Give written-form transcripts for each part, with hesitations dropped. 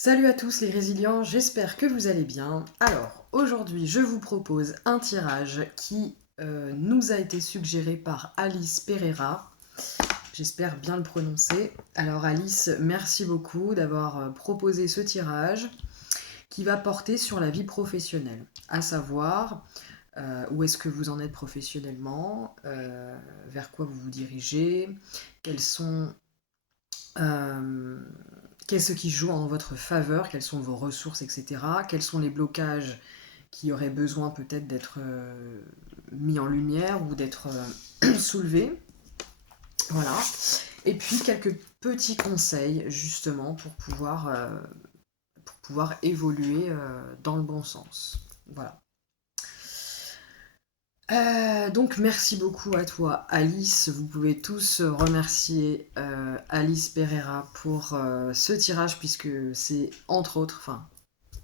Salut à tous les résilients, j'espère que vous allez bien. Alors, aujourd'hui, je vous propose un tirage qui nous a été suggéré par Alice Pereira. J'espère bien le prononcer. Alors Alice, merci beaucoup d'avoir proposé ce tirage qui va porter sur la vie professionnelle, à savoir où est-ce que vous en êtes professionnellement, vers quoi vous vous dirigez, quels sont euh, qu'est-ce qui joue en votre faveur, quelles sont vos ressources, etc. Quels sont les blocages qui auraient besoin peut-être d'être mis en lumière ou d'être soulevés. Voilà. Et puis quelques petits conseils justement pour pouvoir évoluer dans le bon sens. Voilà. Donc merci beaucoup à toi Alice, vous pouvez tous remercier Alice Pereira pour ce tirage puisque c'est entre autres, enfin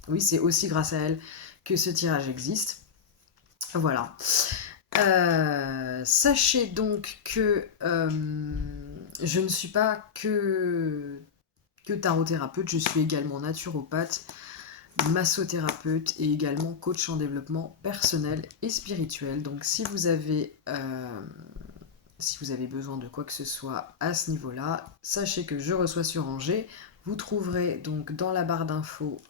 oui c'est aussi grâce à elle que ce tirage existe. Voilà. Sachez donc que je ne suis pas que tarot-thérapeute, je suis également naturopathe, massothérapeute et également coach en développement personnel et spirituel. Donc si vous avez besoin de quoi que ce soit à ce niveau-là, sachez que je reçois sur Angers. Vous trouverez donc dans la barre d'infos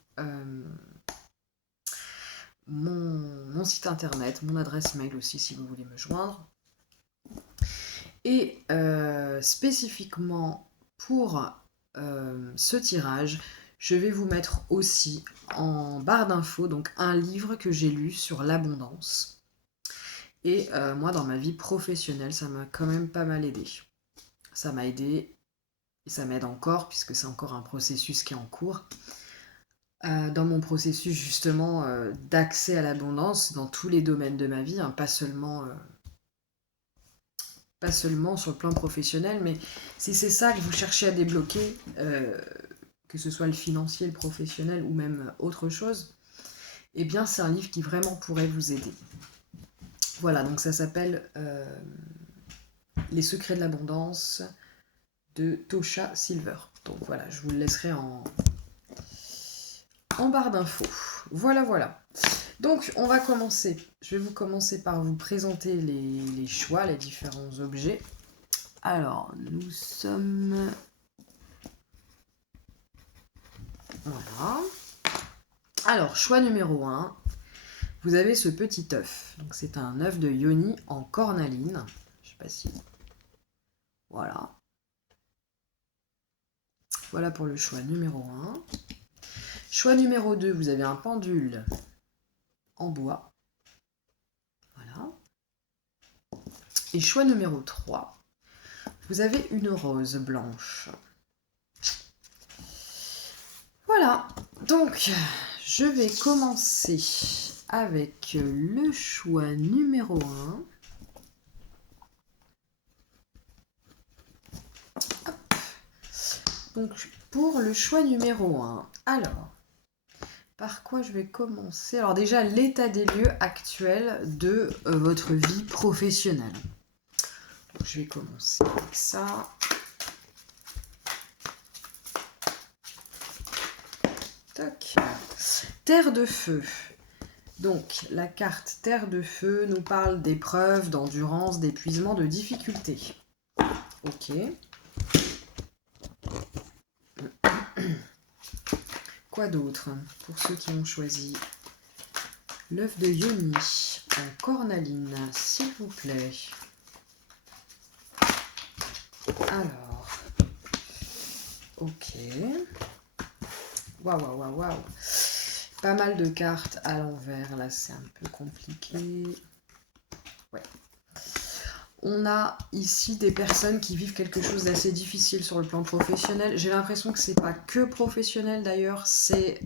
mon site internet, mon adresse mail aussi si vous voulez me joindre. Et spécifiquement pour ce tirage, je vais vous mettre aussi en barre d'infos donc un livre que j'ai lu sur l'abondance. Et moi, dans ma vie professionnelle, ça m'a quand même pas mal aidé. Ça m'a aidé et ça m'aide encore puisque c'est encore un processus qui est en cours. Dans mon processus justement d'accès à l'abondance dans tous les domaines de ma vie, hein, pas seulement sur le plan professionnel, mais si c'est ça que vous cherchez à débloquer, que ce soit le financier, le professionnel ou même autre chose, eh bien c'est un livre qui vraiment pourrait vous aider. Voilà, donc ça s'appelle Les secrets de l'abondance de Tosha Silver. Donc voilà, je vous le laisserai en barre d'infos. Voilà. Donc on va commencer. Je vais vous commencer par vous présenter les choix, les différents objets. Alors, nous sommes... Voilà. Alors, choix numéro 1. Vous avez ce petit œuf. Donc, c'est un œuf de Yoni en cornaline. Je sais pas si... Voilà. Voilà pour le choix numéro 1. Choix numéro 2, vous avez un pendule en bois. Voilà. Et choix numéro 3, vous avez une rose blanche. Voilà. Donc, je vais commencer avec le choix numéro 1. Hop. Donc, pour le choix numéro 1, alors, par quoi je vais commencer? Alors déjà, l'état des lieux actuel de votre vie professionnelle. Donc, je vais commencer avec ça. Toc. Terre de feu. Donc, la carte Terre de feu nous parle d'épreuves, d'endurance, d'épuisement, de difficultés. Ok. Quoi d'autre pour ceux qui ont choisi l'œuf de Yoni en cornaline, s'il vous plaît. Alors, ok. Waouh. Pas mal de cartes à l'envers, là c'est un peu compliqué. Ouais. On a ici des personnes qui vivent quelque chose d'assez difficile sur le plan professionnel. J'ai l'impression que c'est pas que professionnel d'ailleurs, c'est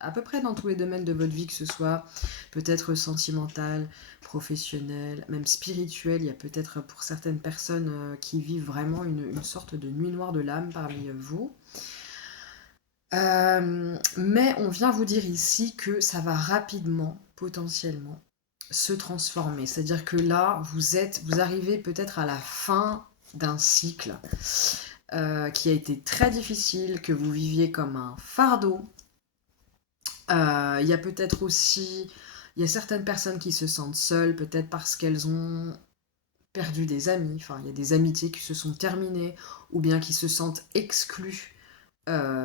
à peu près dans tous les domaines de votre vie, que ce soit peut-être sentimental, professionnel, même spirituel. Il y a peut-être pour certaines personnes qui vivent vraiment une sorte de nuit noire de l'âme parmi vous. Mais on vient vous dire ici que ça va rapidement, potentiellement, se transformer. C'est-à-dire que là, vous arrivez peut-être à la fin d'un cycle. qui a été très difficile, que vous viviez comme un fardeau. Il y a peut-être aussi, il y a certaines personnes qui se sentent seules, peut-être parce qu'elles ont perdu des amis, enfin il y a des amitiés qui se sont terminées, ou bien qui se sentent exclus, de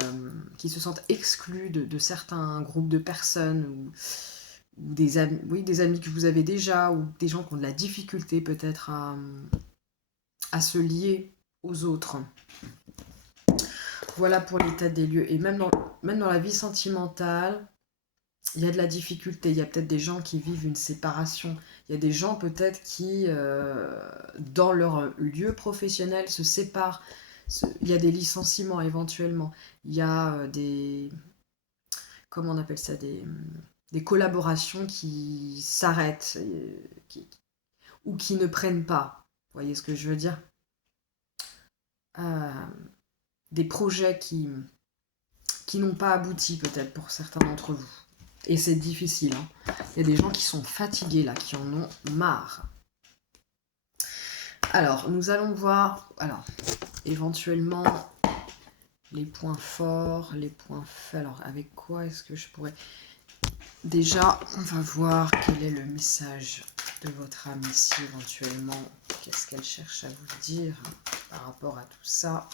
certains groupes de personnes, ou des amis, oui, des amis que vous avez déjà, ou des gens qui ont de la difficulté peut-être à se lier aux autres. Voilà pour l'état des lieux. Et même dans la vie sentimentale, il y a de la difficulté. Il y a peut-être des gens qui vivent une séparation. Il y a des gens peut-être qui, dans leur lieu professionnel, se séparent. Il y a des licenciements éventuellement. Il y a des... Comment on appelle ça, des collaborations qui s'arrêtent ou qui ne prennent pas. Vous voyez ce que je veux dire? Des projets qui n'ont pas abouti peut-être pour certains d'entre vous. Et c'est difficile. Hein. Il y a des gens qui sont fatigués là, qui en ont marre. Alors, nous allons voir, éventuellement, les points forts, les points faibles. Alors, avec quoi est-ce que je pourrais... Déjà, on va voir quel est le message de votre âme ici, éventuellement. Qu'est-ce qu'elle cherche à vous dire par rapport à tout ça.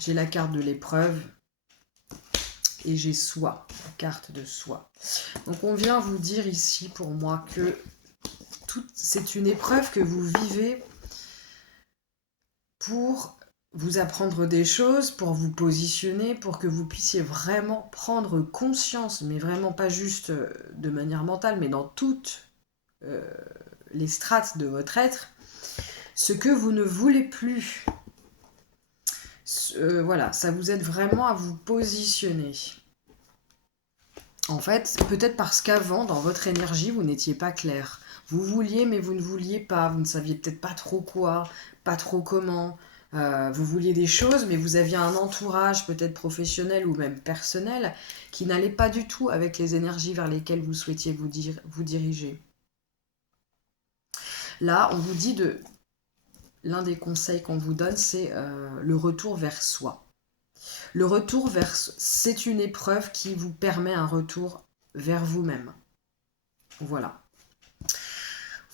J'ai la carte de l'épreuve. Et j'ai soi, la carte de soi. Donc on vient vous dire ici pour moi que c'est une épreuve que vous vivez pour vous apprendre des choses, pour vous positionner, pour que vous puissiez vraiment prendre conscience, mais vraiment pas juste de manière mentale, mais dans toutes les strates de votre être, ce que vous ne voulez plus. Voilà, ça vous aide vraiment à vous positionner. En fait, peut-être parce qu'avant, dans votre énergie, vous n'étiez pas clair. Vous vouliez, mais vous ne vouliez pas. Vous ne saviez peut-être pas trop quoi, pas trop comment. Vous vouliez des choses, mais vous aviez un entourage, peut-être professionnel ou même personnel, qui n'allait pas du tout avec les énergies vers lesquelles vous souhaitiez vous diriger. Là, on vous dit l'un des conseils qu'on vous donne, c'est le retour vers soi. Le retour vers... C'est une épreuve qui vous permet un retour vers vous-même. Voilà.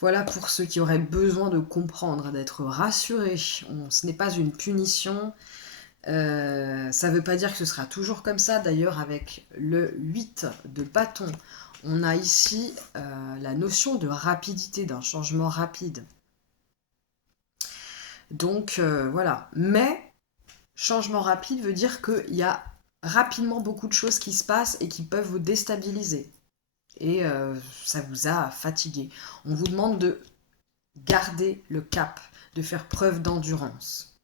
Voilà pour ceux qui auraient besoin de comprendre, d'être rassurés. Ce n'est pas une punition. Ça ne veut pas dire que ce sera toujours comme ça. D'ailleurs, avec le 8 de bâton, on a ici la notion de rapidité, d'un changement rapide. Donc, voilà. Mais, changement rapide veut dire qu'il y a rapidement beaucoup de choses qui se passent et qui peuvent vous déstabiliser. Et ça vous a fatigué. On vous demande de garder le cap, de faire preuve d'endurance.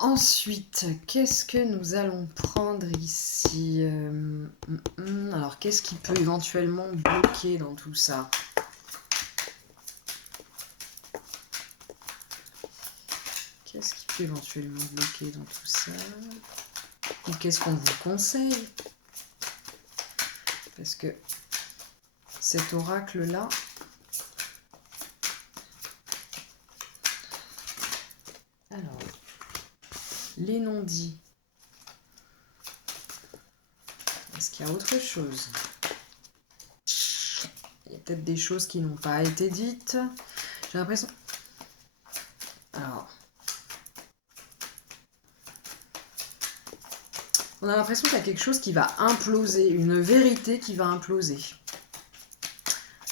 Ensuite, qu'est-ce que nous allons prendre ici? Alors, qu'est-ce qui peut éventuellement bloquer dans tout ça? Qu'est-ce qui peut éventuellement bloquer dans tout ça? Ou qu'est-ce qu'on vous conseille? Parce que cet oracle-là, alors, les non-dits. Est-ce qu'il y a autre chose? Il y a peut-être des choses qui n'ont pas été dites. J'ai l'impression... Alors... On a l'impression qu'il y a quelque chose qui va imploser, une vérité qui va imploser.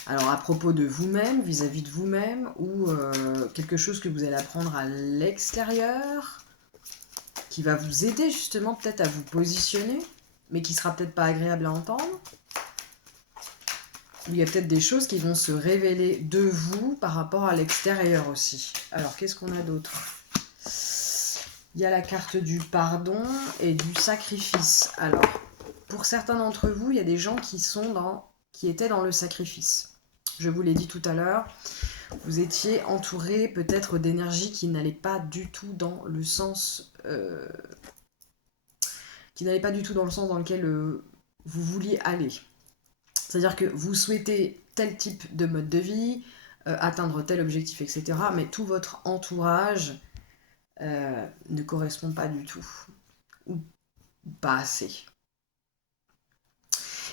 Alors à propos de vous-même, vis-à-vis de vous-même, ou quelque chose que vous allez apprendre à l'extérieur, qui va vous aider justement peut-être à vous positionner, mais qui sera peut-être pas agréable à entendre. Il y a peut-être des choses qui vont se révéler de vous par rapport à l'extérieur aussi. Alors qu'est-ce qu'on a d'autre ? Il y a la carte du pardon et du sacrifice. Alors, pour certains d'entre vous, il y a des gens qui étaient dans le sacrifice. Je vous l'ai dit tout à l'heure, vous étiez entouré peut-être d'énergie qui n'allait pas du tout dans le sens... dans lequel vous vouliez aller. C'est-à-dire que vous souhaitez tel type de mode de vie, atteindre tel objectif, etc. Mais tout votre entourage ne correspond pas du tout, ou pas assez.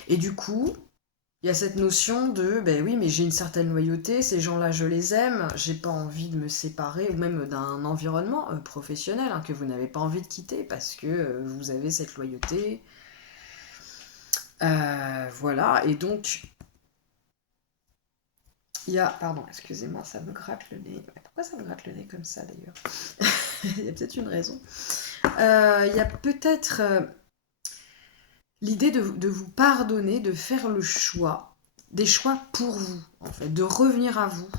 Et du coup, il y a cette notion de, ben oui, mais j'ai une certaine loyauté, ces gens-là, je les aime, j'ai pas envie de me séparer, ou même d'un environnement professionnel que vous n'avez pas envie de quitter parce que vous avez cette loyauté. Voilà, et donc, il y a... Pardon, excusez-moi, ça me gratte le nez. Pourquoi ça me gratte le nez comme ça, d'ailleurs? Il y a peut-être une raison. Il y a peut-être l'idée de vous pardonner, de faire le choix, des choix pour vous, en fait, de revenir à vous,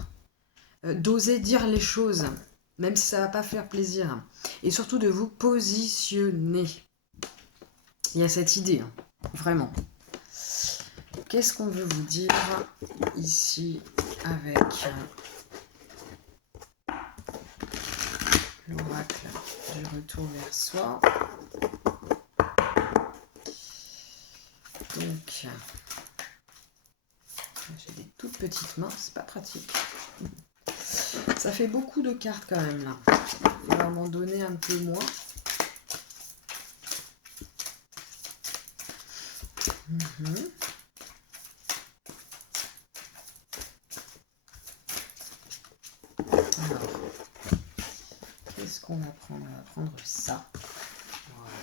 d'oser dire les choses, même si ça va pas faire plaisir, et surtout de vous positionner. Il y a cette idée, vraiment. Qu'est-ce qu'on veut vous dire ici avec l'oracle du retour vers soi? Donc, j'ai des toutes petites mains, c'est pas pratique. Ça fait beaucoup de cartes quand même là. Il va m'en donner un peu moins. Alors, qu'est-ce qu'on va prendre? On va prendre ça. Voilà.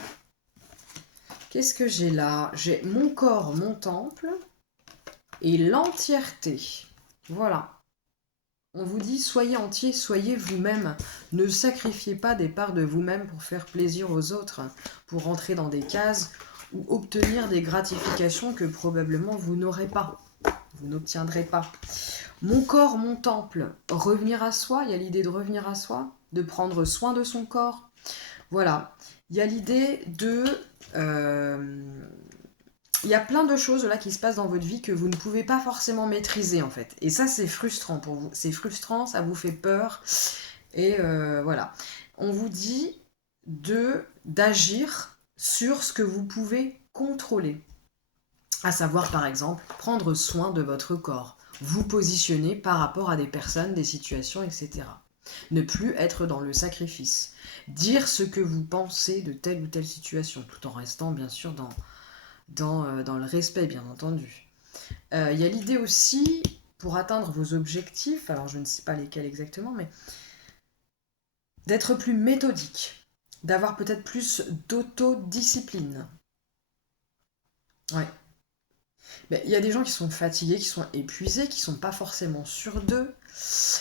Qu'est-ce que j'ai là? J'ai mon corps, mon temple et l'entièreté. Voilà. On vous dit, soyez entier, soyez vous-même. Ne sacrifiez pas des parts de vous-même pour faire plaisir aux autres, pour rentrer dans des cases ou obtenir des gratifications que probablement vous n'aurez pas. Vous n'obtiendrez pas. Mon corps, mon temple. Revenir à soi, il y a l'idée de revenir à soi, de prendre soin de son corps. Voilà. Il y a l'idée de... il y a plein de choses là qui se passent dans votre vie que vous ne pouvez pas forcément maîtriser en fait. Et ça, c'est frustrant pour vous. C'est frustrant, ça vous fait peur. Et voilà. On vous dit d'agir sur ce que vous pouvez contrôler. À savoir, par exemple, prendre soin de votre corps. Vous positionner par rapport à des personnes, des situations, etc. Ne plus être dans le sacrifice. Dire ce que vous pensez de telle ou telle situation, tout en restant bien sûr dans le respect, bien entendu. Il y a l'idée aussi, pour atteindre vos objectifs, alors je ne sais pas lesquels exactement, mais d'être plus méthodique, d'avoir peut-être plus d'autodiscipline. Ouais. Mais il y a des gens qui sont fatigués, qui sont épuisés, qui sont pas forcément sûrs d'eux,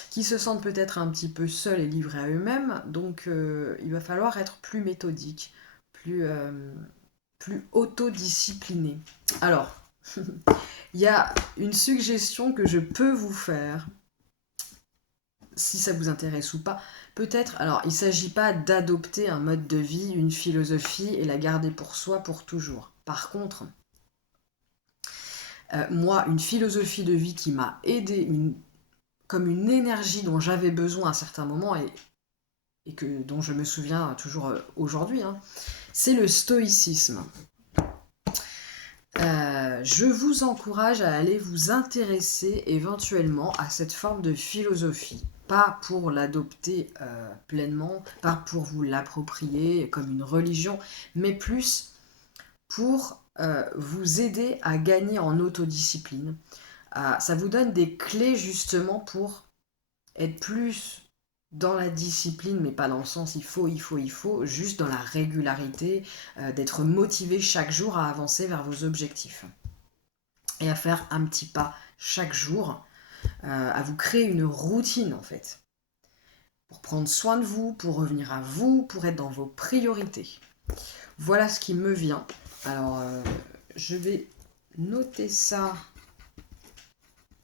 qui se sentent peut-être un petit peu seuls et livrés à eux-mêmes, donc il va falloir être plus méthodique, plus autodiscipliné. Alors, il y a une suggestion que je peux vous faire, si ça vous intéresse ou pas. Peut-être, alors il ne s'agit pas d'adopter un mode de vie, une philosophie et la garder pour soi pour toujours. Par contre, moi, une philosophie de vie qui m'a aidé, comme une énergie dont j'avais besoin à certains moments et dont je me souviens toujours aujourd'hui, c'est le stoïcisme. Je vous encourage à aller vous intéresser éventuellement à cette forme de philosophie. Pas pour l'adopter pleinement, pas pour vous l'approprier comme une religion, mais plus pour vous aider à gagner en autodiscipline. Ça vous donne des clés justement pour être plus dans la discipline, mais pas dans le sens il faut, juste dans la régularité, d'être motivé chaque jour à avancer vers vos objectifs. Et à faire un petit pas chaque jour, à vous créer une routine en fait. Pour prendre soin de vous, pour revenir à vous, pour être dans vos priorités. Voilà ce qui me vient. Alors, je vais noter ça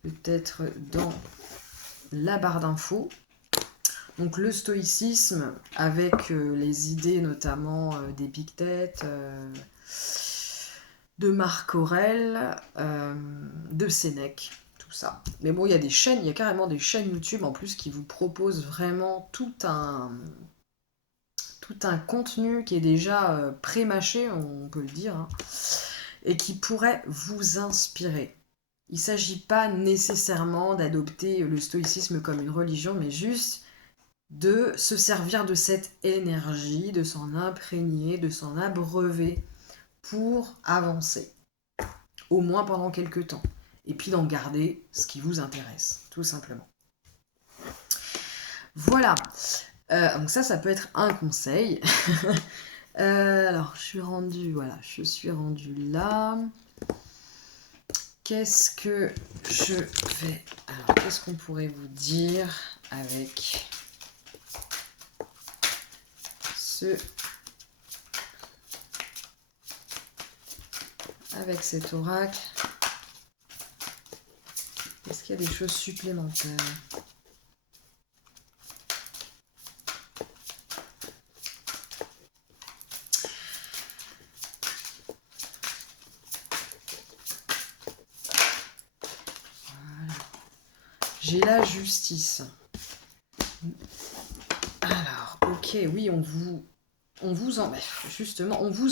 peut-être dans la barre d'infos. Donc le stoïcisme avec les idées notamment d'Épictète, de Marc Aurèle, de Sénèque, tout ça. Mais bon, il y a des chaînes, il y a carrément des chaînes YouTube en plus qui vous proposent vraiment tout un contenu qui est déjà pré-mâché, on peut le dire, et qui pourrait vous inspirer. Il ne s'agit pas nécessairement d'adopter le stoïcisme comme une religion, mais juste de se servir de cette énergie, de s'en imprégner, de s'en abreuver pour avancer, au moins pendant quelques temps, et puis d'en garder ce qui vous intéresse, tout simplement. Voilà, donc ça peut être un conseil. Alors, je suis rendue là. Qu'est-ce que je vais... Alors, qu'est-ce qu'on pourrait vous dire avec cet oracle? Est-ce qu'il y a des choses supplémentaires? Voilà. J'ai la justice. Alors, ok, oui, on vous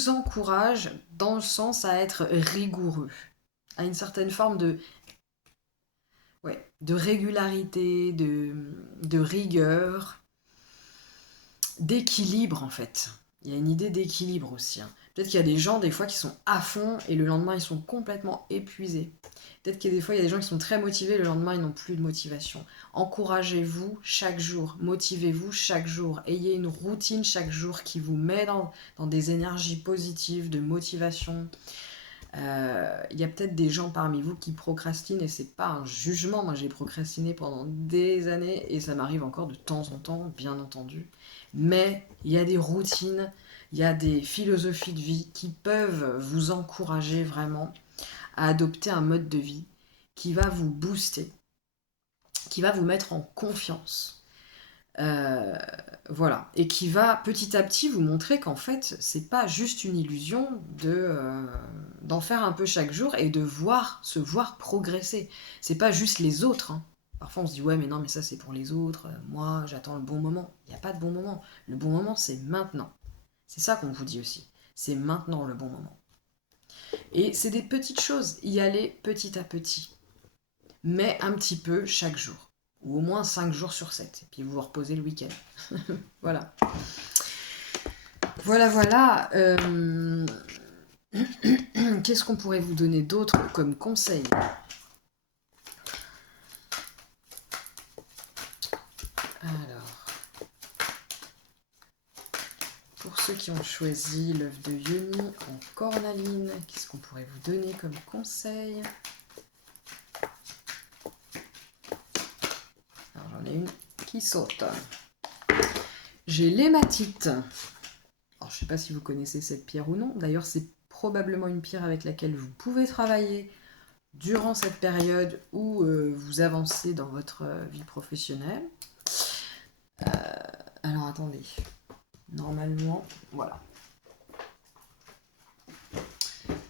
encourage dans le sens à être rigoureux, à une certaine forme de régularité, de rigueur, d'équilibre en fait. Il y a une idée d'équilibre aussi. Peut-être qu'il y a des gens des fois qui sont à fond et le lendemain ils sont complètement épuisés. Peut-être qu'il y a des fois il y a des gens qui sont très motivés, le lendemain ils n'ont plus de motivation. Encouragez-vous chaque jour, motivez-vous chaque jour, ayez une routine chaque jour qui vous met dans des énergies positives, de motivation. Il y a peut-être des gens parmi vous qui procrastinent et c'est pas un jugement. Moi j'ai procrastiné pendant des années et ça m'arrive encore de temps en temps, bien entendu. Mais il y a des routines, il y a des philosophies de vie qui peuvent vous encourager vraiment à adopter un mode de vie qui va vous booster, qui va vous mettre en confiance. Voilà, et qui va petit à petit vous montrer qu'en fait c'est pas juste une illusion d'en faire un peu chaque jour et de se voir progresser. C'est pas juste les autres. Parfois on se dit ouais mais non mais ça c'est pour les autres, moi j'attends le bon moment. Il n'y a pas de bon moment. Le bon moment c'est maintenant. C'est ça qu'on vous dit aussi. C'est maintenant le bon moment. Et c'est des petites choses, y aller petit à petit. Mais un petit peu chaque jour. Ou au moins 5 jours sur 7. Et puis vous vous reposez le week-end. Voilà. Voilà. Qu'est-ce qu'on pourrait vous donner d'autre comme conseil? Alors, pour ceux qui ont choisi l'œuf de Yoni en cornaline, qu'est-ce qu'on pourrait vous donner comme conseil? Alors, j'en ai une qui saute. J'ai l'hématite. Alors, je ne sais pas si vous connaissez cette pierre ou non. D'ailleurs, c'est probablement une pierre avec laquelle vous pouvez travailler durant cette période où vous avancez dans votre vie professionnelle. Alors, attendez. Normalement, voilà.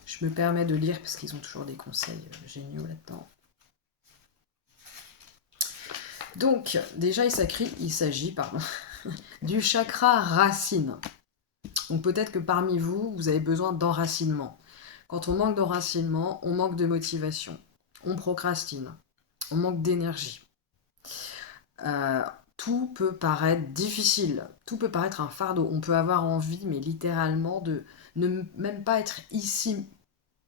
Je me permets de lire parce qu'ils ont toujours des conseils géniaux là-dedans. Donc, déjà, il s'agit du chakra racine. Donc peut-être que parmi vous, vous avez besoin d'enracinement. Quand on manque d'enracinement, on manque de motivation. On procrastine. On manque d'énergie. Tout peut paraître difficile. Tout peut paraître un fardeau. On peut avoir envie, mais littéralement, de ne même pas être ici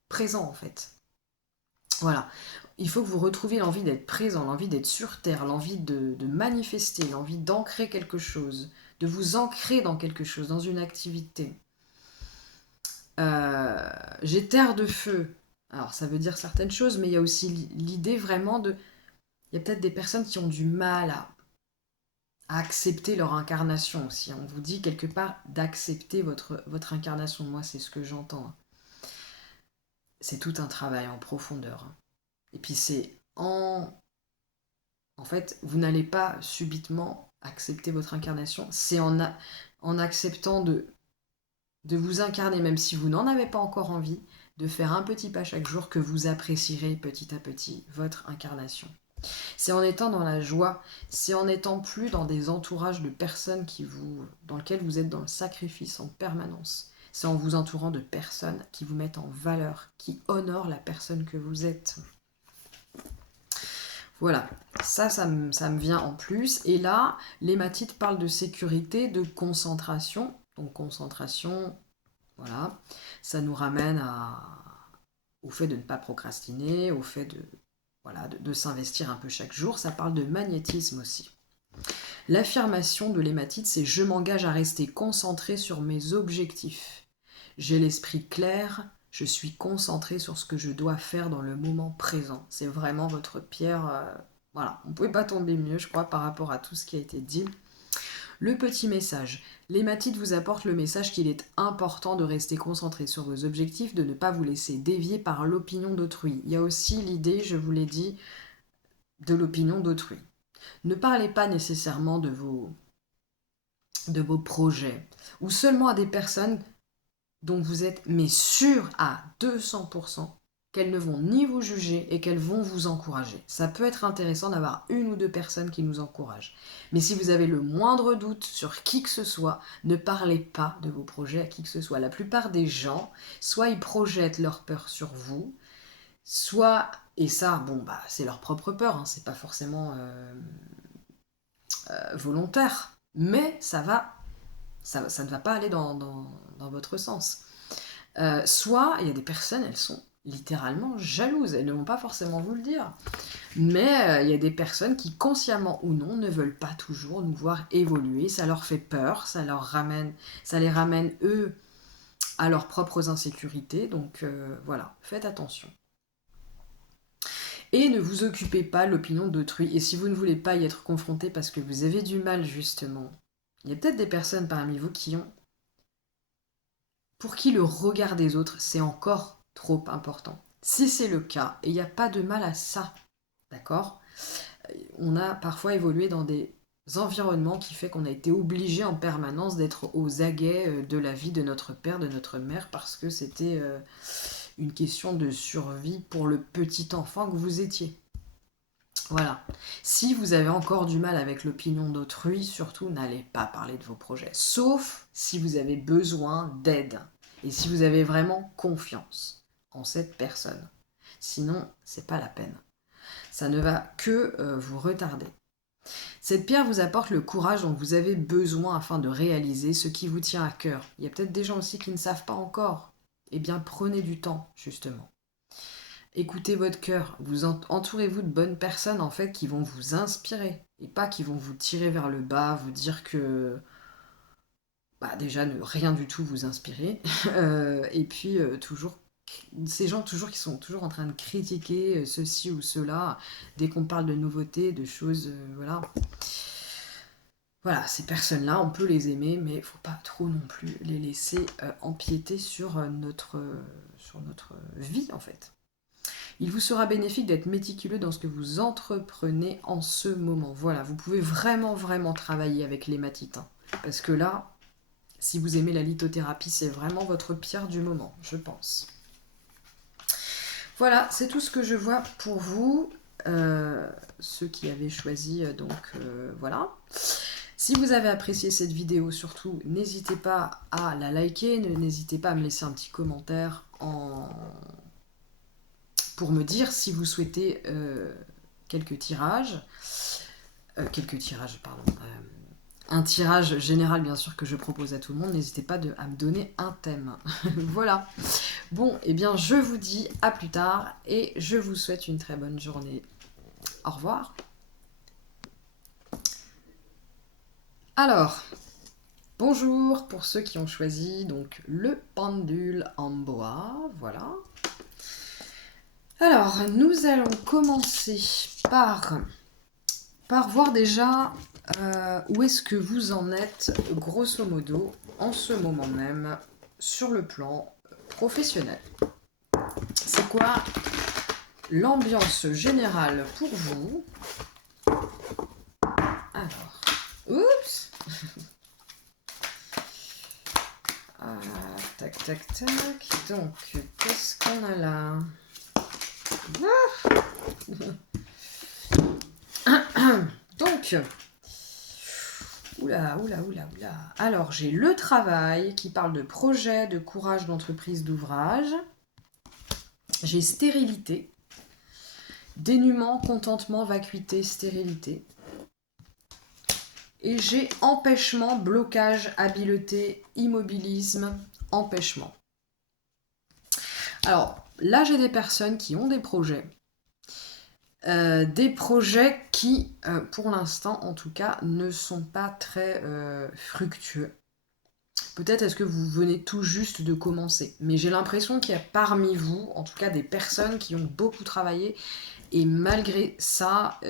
présent, en fait. Voilà. Il faut que vous retrouviez l'envie d'être présent, l'envie d'être sur Terre, l'envie de manifester, l'envie d'ancrer quelque chose, de vous ancrer dans quelque chose, dans une activité. J'ai terre de feu. Alors ça veut dire certaines choses, mais il y a aussi l'idée vraiment de... Il y a peut-être des personnes qui ont du mal à accepter leur incarnation aussi. On vous dit quelque part d'accepter votre incarnation. Moi, c'est ce que j'entends. C'est tout un travail en profondeur. Et puis c'est en fait, vous n'allez pas subitement accepter votre incarnation. C'est en acceptant de vous incarner, même si vous n'en avez pas encore envie, de faire un petit pas chaque jour que vous apprécierez petit à petit votre incarnation. C'est en étant dans la joie, c'est en étant plus dans des entourages de personnes dans lesquelles vous êtes dans le sacrifice en permanence. C'est en vous entourant de personnes qui vous mettent en valeur, qui honorent la personne que vous êtes. Voilà, ça me vient en plus. Et là, l'hématite parle de sécurité, de concentration. Donc concentration, voilà, ça nous ramène au fait de ne pas procrastiner, au fait de s'investir un peu chaque jour. Ça parle de magnétisme aussi. L'affirmation de l'hématite, c'est « Je m'engage à rester concentré sur mes objectifs. J'ai l'esprit clair, je suis concentré sur ce que je dois faire dans le moment présent. » C'est vraiment votre pierre. Voilà, on ne pouvait pas tomber mieux, je crois, par rapport à tout ce qui a été dit. Le petit message. L'hématite vous apporte le message qu'il est important de rester concentré sur vos objectifs, de ne pas vous laisser dévier par l'opinion d'autrui. Il y a aussi l'idée, je vous l'ai dit, de l'opinion d'autrui. Ne parlez pas nécessairement de vos projets, ou seulement à des personnes dont vous êtes mais sûr à 200% qu'elles ne vont ni vous juger et qu'elles vont vous encourager. Ça peut être intéressant d'avoir une ou deux personnes qui nous encouragent. Mais si vous avez le moindre doute sur qui que ce soit, ne parlez pas de vos projets à qui que ce soit. La plupart des gens, soit ils projettent leur peur sur vous, soit, et ça, bon, bah, c'est leur propre peur, hein, c'est pas forcément volontaire, mais ça ne va pas aller dans votre sens. Soit, il y a des personnes, elles sont littéralement jalouses, elles ne vont pas forcément vous le dire, mais il y a des personnes qui, consciemment ou non, ne veulent pas toujours nous voir évoluer, ça leur fait peur, ça les ramène, eux, à leurs propres insécurités, donc voilà, faites attention. Et ne vous occupez pas de l'opinion d'autrui. Et si vous ne voulez pas y être confronté parce que vous avez du mal, justement, il y a peut-être des personnes parmi vous pour qui le regard des autres, c'est encore trop important. Si c'est le cas, et il n'y a pas de mal à ça, d'accord ? On a parfois évolué dans des environnements qui fait qu'on a été obligé en permanence d'être aux aguets de la vie de notre père, de notre mère, parce que c'était une question de survie pour le petit enfant que vous étiez. Voilà. Si vous avez encore du mal avec l'opinion d'autrui, surtout n'allez pas parler de vos projets. Sauf si vous avez besoin d'aide. Et si vous avez vraiment confiance en cette personne. Sinon, c'est pas la peine. Ça ne va que vous retarder. Cette pierre vous apporte le courage dont vous avez besoin afin de réaliser ce qui vous tient à cœur. Il y a peut-être des gens aussi qui ne savent pas encore. Eh bien, prenez du temps, justement. Écoutez votre cœur, entourez-vous de bonnes personnes en fait qui vont vous inspirer et pas qui vont vous tirer vers le bas, vous dire que déjà ne rien du tout vous inspirer et puis toujours ces gens toujours qui sont toujours en train de critiquer ceci ou cela dès qu'on parle de nouveautés, de choses voilà, ces personnes-là, on peut les aimer, mais il ne faut pas trop non plus les laisser empiéter sur notre vie en fait. Il vous sera bénéfique d'être méticuleux dans ce que vous entreprenez en ce moment. Voilà, vous pouvez vraiment, vraiment travailler avec l'hématite. Hein, parce que là, si vous aimez la lithothérapie, c'est vraiment votre pierre du moment, je pense. Voilà, c'est tout ce que je vois pour vous. Ceux qui avaient choisi, voilà. Si vous avez apprécié cette vidéo, surtout, n'hésitez pas à la liker, n'hésitez pas à me laisser un petit commentaire pour me dire si vous souhaitez quelques tirages, un tirage général bien sûr que je propose à tout le monde, n'hésitez pas à me donner un thème. Voilà. Bon, et bien je vous dis à plus tard et je vous souhaite une très bonne journée. Au revoir. Alors, bonjour pour ceux qui ont choisi donc le pendule en bois, voilà. Alors, nous allons commencer par voir déjà où est-ce que vous en êtes, grosso modo, en ce moment même, sur le plan professionnel. C'est quoi l'ambiance générale pour vous? Alors, oups. Tac, tac, tac. Donc, qu'est-ce qu'on a là? Donc, oula. Alors, j'ai le travail qui parle de projet, de courage, d'entreprise, d'ouvrage. J'ai stérilité dénuement, contentement, vacuité, stérilité. Et j'ai empêchement, blocage, habileté, immobilisme, empêchement. Alors, là, j'ai des personnes qui ont des projets. Des projets qui, pour l'instant, en tout cas, ne sont pas très fructueux. Peut-être est-ce que vous venez tout juste de commencer. Mais j'ai l'impression qu'il y a parmi vous, en tout cas, des personnes qui ont beaucoup travaillé. Et malgré ça,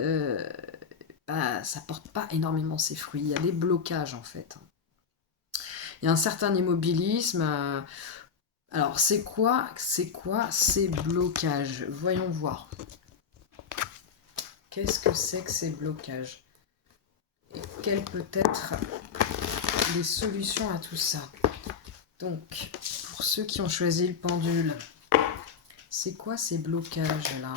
ça porte pas énormément ses fruits. Il y a des blocages, en fait. Il y a un certain immobilisme. Alors, c'est quoi ces blocages? Voyons voir. Qu'est-ce que c'est que ces blocages? Et quelles peut être les solutions à tout ça? Donc, pour ceux qui ont choisi le pendule, c'est quoi ces blocages-là?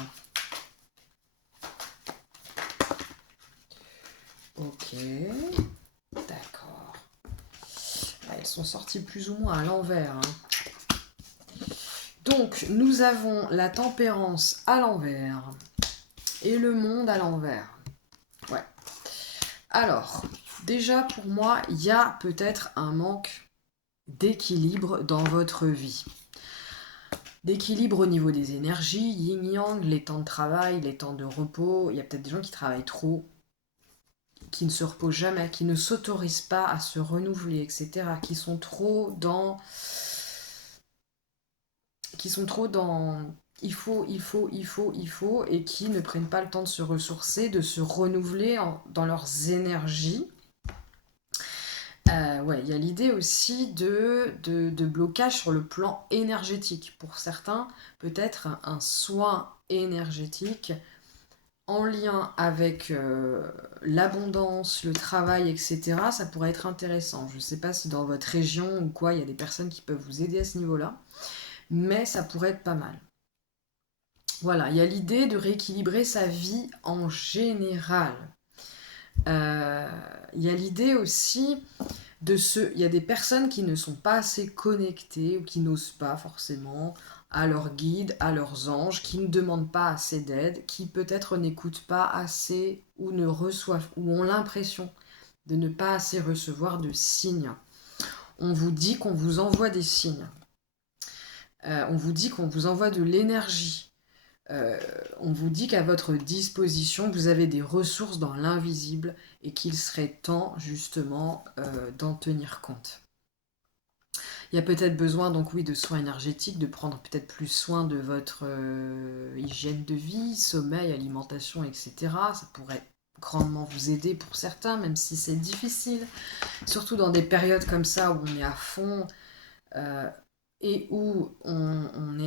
Ok, d'accord. Elles sont sorties plus ou moins à l'envers. Donc, nous avons la tempérance à l'envers et le monde à l'envers. Ouais. Alors, déjà pour moi, il y a peut-être un manque d'équilibre dans votre vie. D'équilibre au niveau des énergies, yin-yang, les temps de travail, les temps de repos. Il y a peut-être des gens qui travaillent trop, qui ne se reposent jamais, qui ne s'autorisent pas à se renouveler, etc. Qui sont trop dans il faut, et qui ne prennent pas le temps de se ressourcer, de se renouveler dans leurs énergies. Ouais, il y a l'idée aussi de blocage sur le plan énergétique. Pour certains, peut-être un soin énergétique en lien avec l'abondance, le travail, etc. Ça pourrait être intéressant. Je ne sais pas si dans votre région ou quoi, il y a des personnes qui peuvent vous aider à ce niveau-là, mais ça pourrait être pas mal. Voilà, il y a l'idée de rééquilibrer sa vie en général. Il y a l'idée aussi il y a des personnes qui ne sont pas assez connectées ou qui n'osent pas forcément à leurs guides, à leurs anges, qui ne demandent pas assez d'aide, qui peut-être n'écoutent pas assez ou ne reçoivent ou ont l'impression de ne pas assez recevoir de signes. On vous dit qu'on vous envoie des signes. On vous dit qu'on vous envoie de l'énergie. On vous dit qu'à votre disposition, vous avez des ressources dans l'invisible et qu'il serait temps justement d'en tenir compte. Il y a peut-être besoin donc oui de soins énergétiques, de prendre peut-être plus soin de votre hygiène de vie, sommeil, alimentation, etc. Ça pourrait grandement vous aider pour certains, même si c'est difficile, surtout dans des périodes comme ça où on est à fond et où on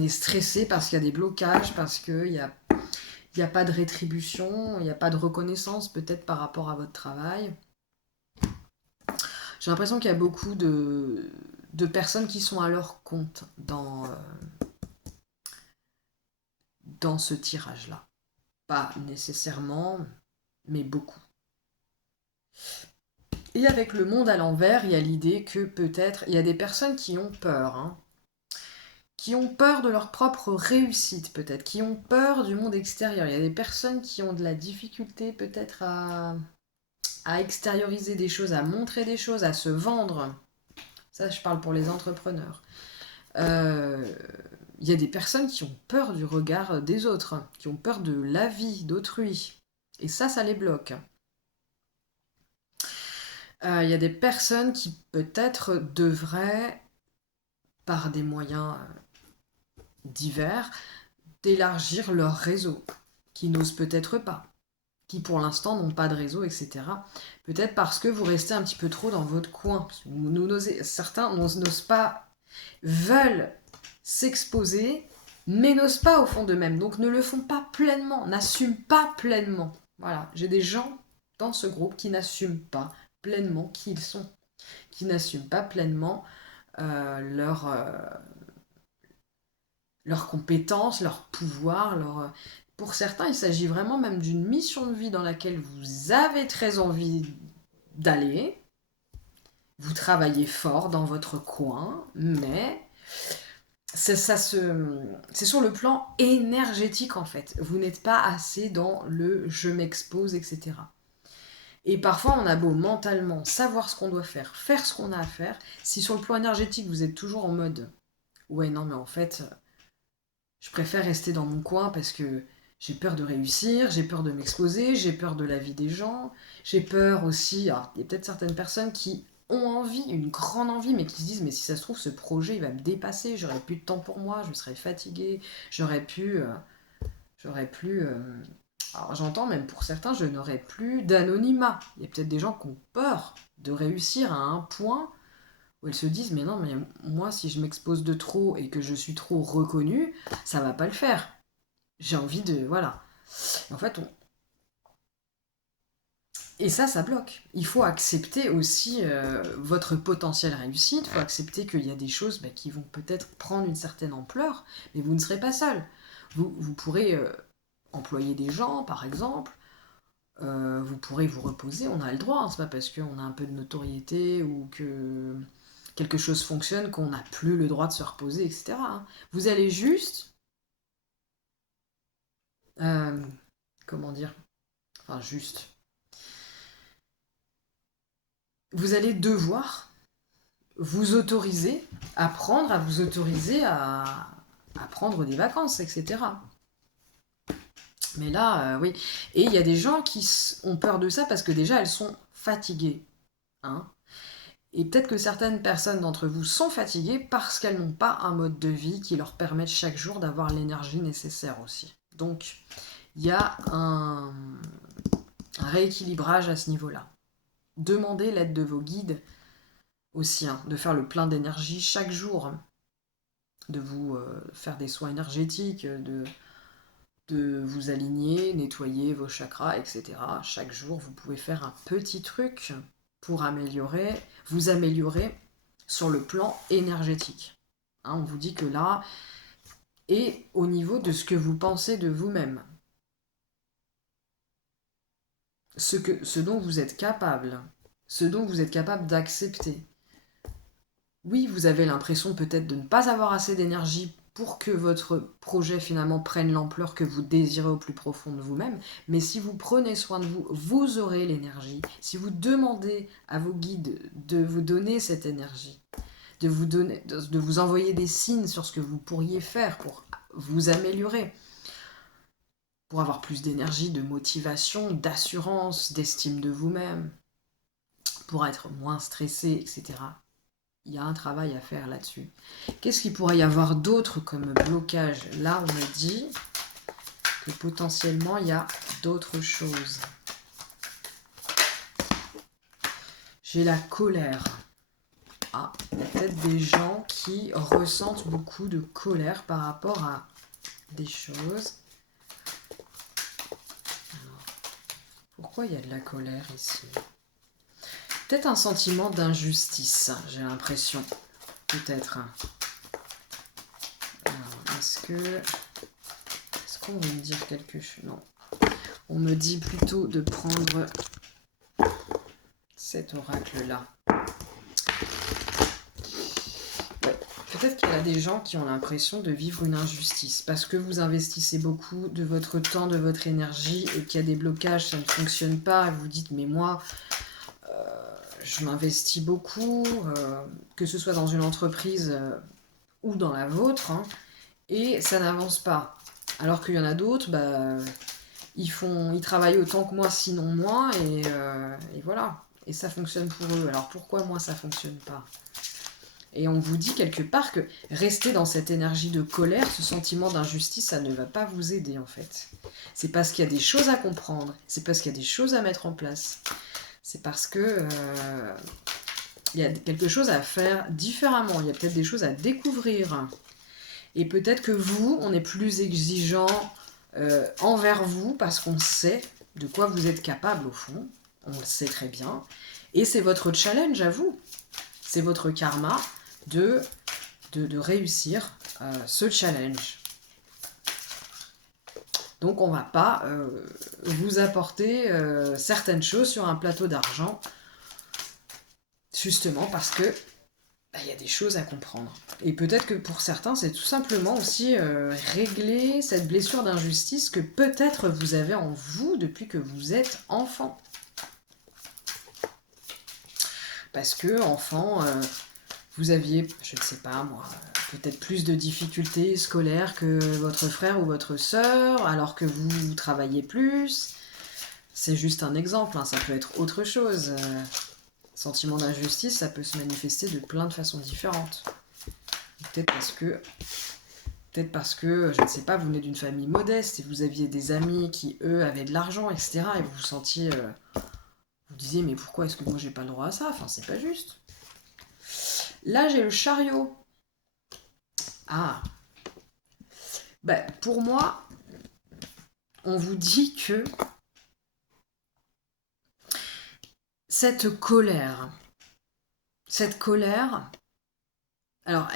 est stressé parce qu'il y a des blocages, parce qu'il n'y a pas de rétribution, il n'y a pas de reconnaissance peut-être par rapport à votre travail. J'ai l'impression qu'il y a beaucoup de personnes qui sont à leur compte dans ce tirage-là. Pas nécessairement, mais beaucoup. Et avec le monde à l'envers, il y a l'idée que peut-être, il y a des personnes qui ont peur, qui ont peur de leur propre réussite peut-être, qui ont peur du monde extérieur. Il y a des personnes qui ont de la difficulté peut-être à extérioriser des choses, à montrer des choses, à se vendre. Ça, je parle pour les entrepreneurs. Il y a des personnes qui ont peur du regard des autres, qui ont peur de l'avis d'autrui. Et ça les bloque. Il y a des personnes qui peut-être devraient, par des moyens divers, d'élargir leur réseau, qui n'osent peut-être pas, qui pour l'instant n'ont pas de réseau, etc. Peut-être parce que vous restez un petit peu trop dans votre coin. Certains n'osent pas, veulent s'exposer, mais n'osent pas au fond d'eux-mêmes, donc ne le font pas pleinement, n'assument pas pleinement. Voilà, j'ai des gens dans ce groupe qui n'assument pas pleinement qui ils sont, qui n'assument pas pleinement leurs compétences, leur pouvoir, Pour certains, il s'agit vraiment même d'une mission de vie dans laquelle vous avez très envie d'aller. Vous travaillez fort dans votre coin, mais c'est sur le plan énergétique en fait. Vous n'êtes pas assez dans le je m'expose, etc. Et parfois, on a beau mentalement savoir ce qu'on doit faire, faire ce qu'on a à faire, si sur le plan énergétique, vous êtes toujours en mode ouais, non, mais en fait, je préfère rester dans mon coin parce que j'ai peur de réussir, j'ai peur de m'exposer, j'ai peur de la vie des gens, j'ai peur aussi. Alors, il y a peut-être certaines personnes qui ont envie, une grande envie, mais qui se disent mais si ça se trouve, ce projet il va me dépasser, j'aurai plus de temps pour moi, je serai fatiguée, j'aurais pu. J'aurais plus. Alors j'entends même pour certains, je n'aurais plus d'anonymat. Il y a peut-être des gens qui ont peur de réussir à un point où ils se disent mais non, mais moi si je m'expose de trop et que je suis trop reconnue, ça va pas le faire. J'ai envie de. Voilà. En fait, et ça bloque. Il faut accepter aussi votre potentielle réussite, il faut accepter qu'il y a des choses qui vont peut-être prendre une certaine ampleur, mais vous ne serez pas seul. Vous pourrez employer des gens, par exemple, vous pourrez vous reposer, on a le droit, hein, c'est pas parce qu'on a un peu de notoriété ou que quelque chose fonctionne qu'on n'a plus le droit de se reposer, etc. Hein. Vous allez juste, euh, comment dire, enfin juste, vous allez devoir vous autoriser à vous autoriser à prendre des vacances, etc. Mais là, oui. Et il y a des gens qui ont peur de ça parce que déjà elles sont fatiguées. Hein. Et peut-être que certaines personnes d'entre vous sont fatiguées parce qu'elles n'ont pas un mode de vie qui leur permette chaque jour d'avoir l'énergie nécessaire aussi. Donc, il y a un rééquilibrage à ce niveau-là. Demandez l'aide de vos guides aussi, hein, de faire le plein d'énergie chaque jour, de vous faire des soins énergétiques, de vous aligner, nettoyer vos chakras, etc. Chaque jour, vous pouvez faire un petit truc pour vous améliorer sur le plan énergétique. Hein, on vous dit que là, et au niveau de ce que vous pensez de vous-même, ce dont vous êtes capable, ce dont vous êtes capable d'accepter. Oui, vous avez l'impression peut-être de ne pas avoir assez d'énergie pour que votre projet finalement prenne l'ampleur que vous désirez au plus profond de vous-même, mais si vous prenez soin de vous, vous aurez l'énergie. Si vous demandez à vos guides de vous donner cette énergie, de vous envoyer des signes sur ce que vous pourriez faire pour vous améliorer, pour avoir plus d'énergie, de motivation, d'assurance, d'estime de vous-même, pour être moins stressé, etc. Il y a un travail à faire là-dessus. Qu'est-ce qu'il pourrait y avoir d'autre comme blocage? Là, on me dit que potentiellement, il y a d'autres choses. J'ai la colère. Ah, il y a peut-être des gens qui ressentent beaucoup de colère par rapport à des choses. Alors, pourquoi il y a de la colère ici? Peut-être un sentiment d'injustice, j'ai l'impression. Peut-être. Alors, est-ce qu'on veut me dire quelque chose? Non. On me dit plutôt de prendre cet oracle-là. Ouais. Peut-être qu'il y a des gens qui ont l'impression de vivre une injustice parce que vous investissez beaucoup de votre temps, de votre énergie et qu'il y a des blocages, ça ne fonctionne pas. Et vous dites, mais moi, je m'investis beaucoup, que ce soit dans une entreprise ou dans la vôtre, hein, et ça n'avance pas. Alors qu'il y en a d'autres, ils travaillent autant que moi, sinon moins, et voilà. Et ça fonctionne pour eux. Alors pourquoi moi ça fonctionne pas? Et on vous dit quelque part que rester dans cette énergie de colère, ce sentiment d'injustice, ça ne va pas vous aider en fait. C'est parce qu'il y a des choses à comprendre, c'est parce qu'il y a des choses à mettre en place. C'est parce que il y a quelque chose à faire différemment, il y a peut-être des choses à découvrir. Et peut-être que vous, on est plus exigeant envers vous parce qu'on sait de quoi vous êtes capable au fond, on le sait très bien. Et c'est votre challenge à vous, c'est votre karma de réussir ce challenge. Donc on ne va pas vous apporter certaines choses sur un plateau d'argent, justement parce que bah, y a des choses à comprendre. Et peut-être que pour certains, c'est tout simplement aussi régler cette blessure d'injustice que peut-être vous avez en vous depuis que vous êtes enfant. Parce que, enfant, vous aviez, je ne sais pas moi, peut-être plus de difficultés scolaires que votre frère ou votre sœur, alors que vous travaillez plus. C'est juste un exemple, hein, ça peut être autre chose. Sentiment d'injustice, ça peut se manifester de plein de façons différentes. Peut-être parce que, je ne sais pas, vous venez d'une famille modeste et vous aviez des amis qui, eux, avaient de l'argent, etc. Et vous vous sentiez... vous disiez, mais pourquoi est-ce que moi j'ai pas le droit à ça? Enfin, c'est pas juste. Là, j'ai le chariot. Ah. Bah, pour moi, on vous dit que cette colère, alors,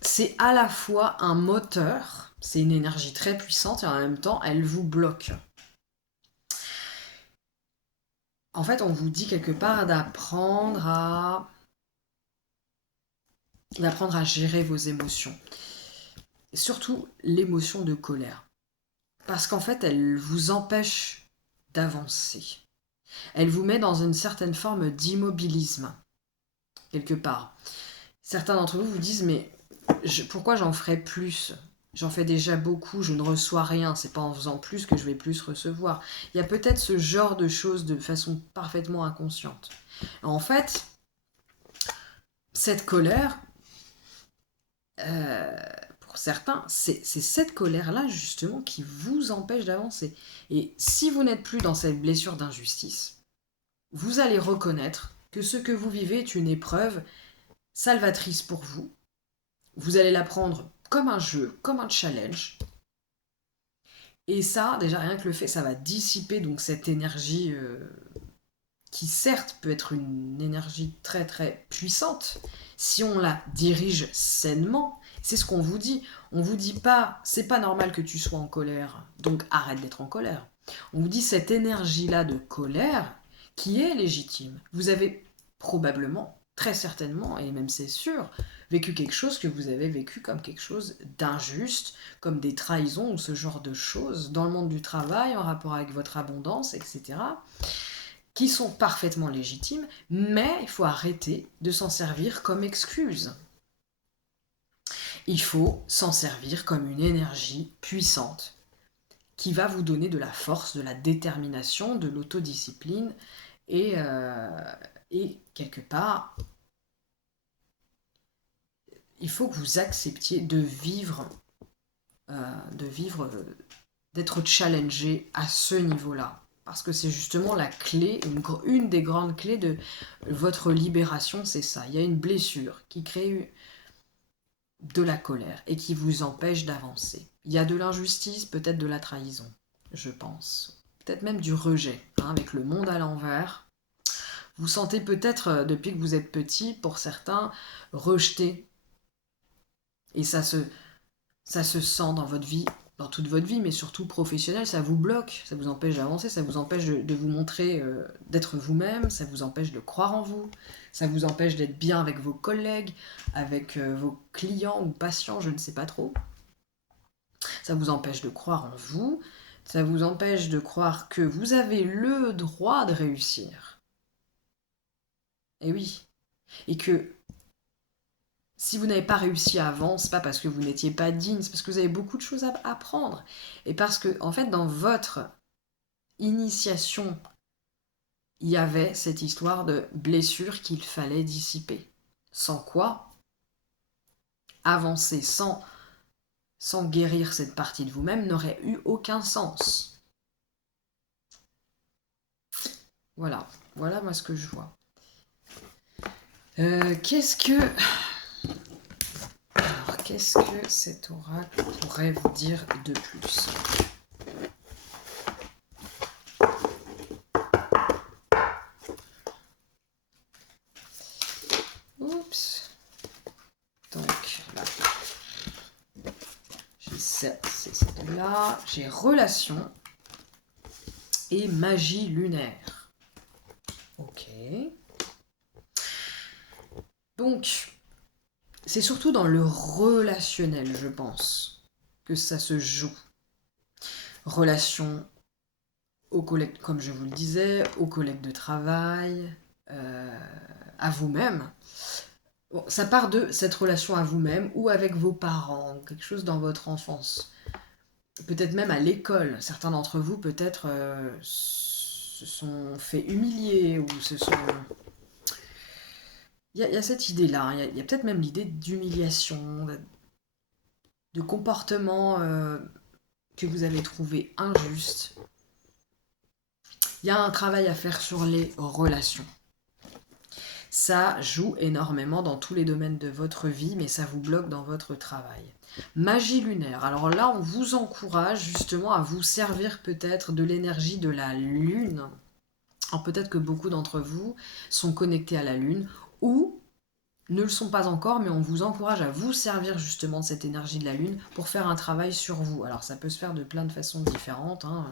c'est à la fois un moteur, c'est une énergie très puissante et en même temps, elle vous bloque. En fait, on vous dit quelque part d'apprendre à gérer vos émotions. Et surtout l'émotion de colère. Parce qu'en fait, elle vous empêche d'avancer. Elle vous met dans une certaine forme d'immobilisme, quelque part. Certains d'entre vous vous disent, mais pourquoi j'en ferais plus? J'en fais déjà beaucoup, je ne reçois rien, c'est pas en faisant plus que je vais plus recevoir. Il y a peut-être ce genre de choses de façon parfaitement inconsciente. En fait, cette colère, pour certains, c'est cette colère-là justement qui vous empêche d'avancer. Et si vous n'êtes plus dans cette blessure d'injustice, vous allez reconnaître que ce que vous vivez est une épreuve salvatrice pour vous. Vous allez la prendre comme un jeu, comme un challenge. Et ça, déjà rien que le fait, ça va dissiper donc cette énergie qui certes peut être une énergie très très puissante si on la dirige sainement. C'est ce qu'on vous dit. On vous dit pas, c'est pas normal que tu sois en colère, donc arrête d'être en colère. On vous dit cette énergie-là de colère qui est légitime. Vous avez probablement, très certainement, et même c'est sûr, vécu quelque chose que vous avez vécu comme quelque chose d'injuste, comme des trahisons ou ce genre de choses dans le monde du travail, en rapport avec votre abondance, etc., qui sont parfaitement légitimes, mais il faut arrêter de s'en servir comme excuse. Il faut s'en servir comme une énergie puissante qui va vous donner de la force, de la détermination, de l'autodiscipline et quelque part, il faut que vous acceptiez de vivre, d'être challengé à ce niveau-là. Parce que c'est justement la clé, une des grandes clés de votre libération, c'est ça. Il y a une blessure qui crée de la colère et qui vous empêche d'avancer. Il y a de l'injustice, peut-être de la trahison, je pense. Peut-être même du rejet, hein, avec le monde à l'envers. Vous sentez peut-être, depuis que vous êtes petit, pour certains, rejeté. Et ça se sent dans votre vie, dans toute votre vie, mais surtout professionnelle, ça vous bloque, ça vous empêche d'avancer, ça vous empêche de vous montrer, d'être vous-même, ça vous empêche de croire en vous, ça vous empêche d'être bien avec vos collègues, avec vos clients ou patients, je ne sais pas trop. Ça vous empêche de croire en vous, ça vous empêche de croire que vous avez le droit de réussir. Et oui. Et que si vous n'avez pas réussi avant, c'est pas parce que vous n'étiez pas digne, c'est parce que vous avez beaucoup de choses à apprendre. Et parce que, en fait, dans votre initiation, il y avait cette histoire de blessure qu'il fallait dissiper. Sans quoi, avancer sans guérir cette partie de vous-même n'aurait eu aucun sens. Voilà moi ce que je vois. Qu'est-ce que cet oracle pourrait vous dire de plus? Oups. Donc là, j'ai celle-là, j'ai relation et magie lunaire. Ok. Donc, c'est surtout dans le relationnel, je pense, que ça se joue. Relation aux collègues, comme je vous le disais, aux collègues de travail, à vous-même. Bon, ça part de cette relation à vous-même ou avec vos parents, quelque chose dans votre enfance. Peut-être même à l'école. Certains d'entre vous, peut-être, se sont fait humilier ou se sont... Il y a cette idée-là, hein. Il y a peut-être même l'idée d'humiliation, de comportement que vous avez trouvé injuste. Il y a un travail à faire sur les relations. Ça joue énormément dans tous les domaines de votre vie, mais ça vous bloque dans votre travail. Magie lunaire. Alors là, on vous encourage justement à vous servir peut-être de l'énergie de la lune. Alors peut-être que beaucoup d'entre vous sont connectés à la lune ou ne le sont pas encore, mais on vous encourage à vous servir justement de cette énergie de la lune pour faire un travail sur vous. Alors ça peut se faire de plein de façons différentes, hein.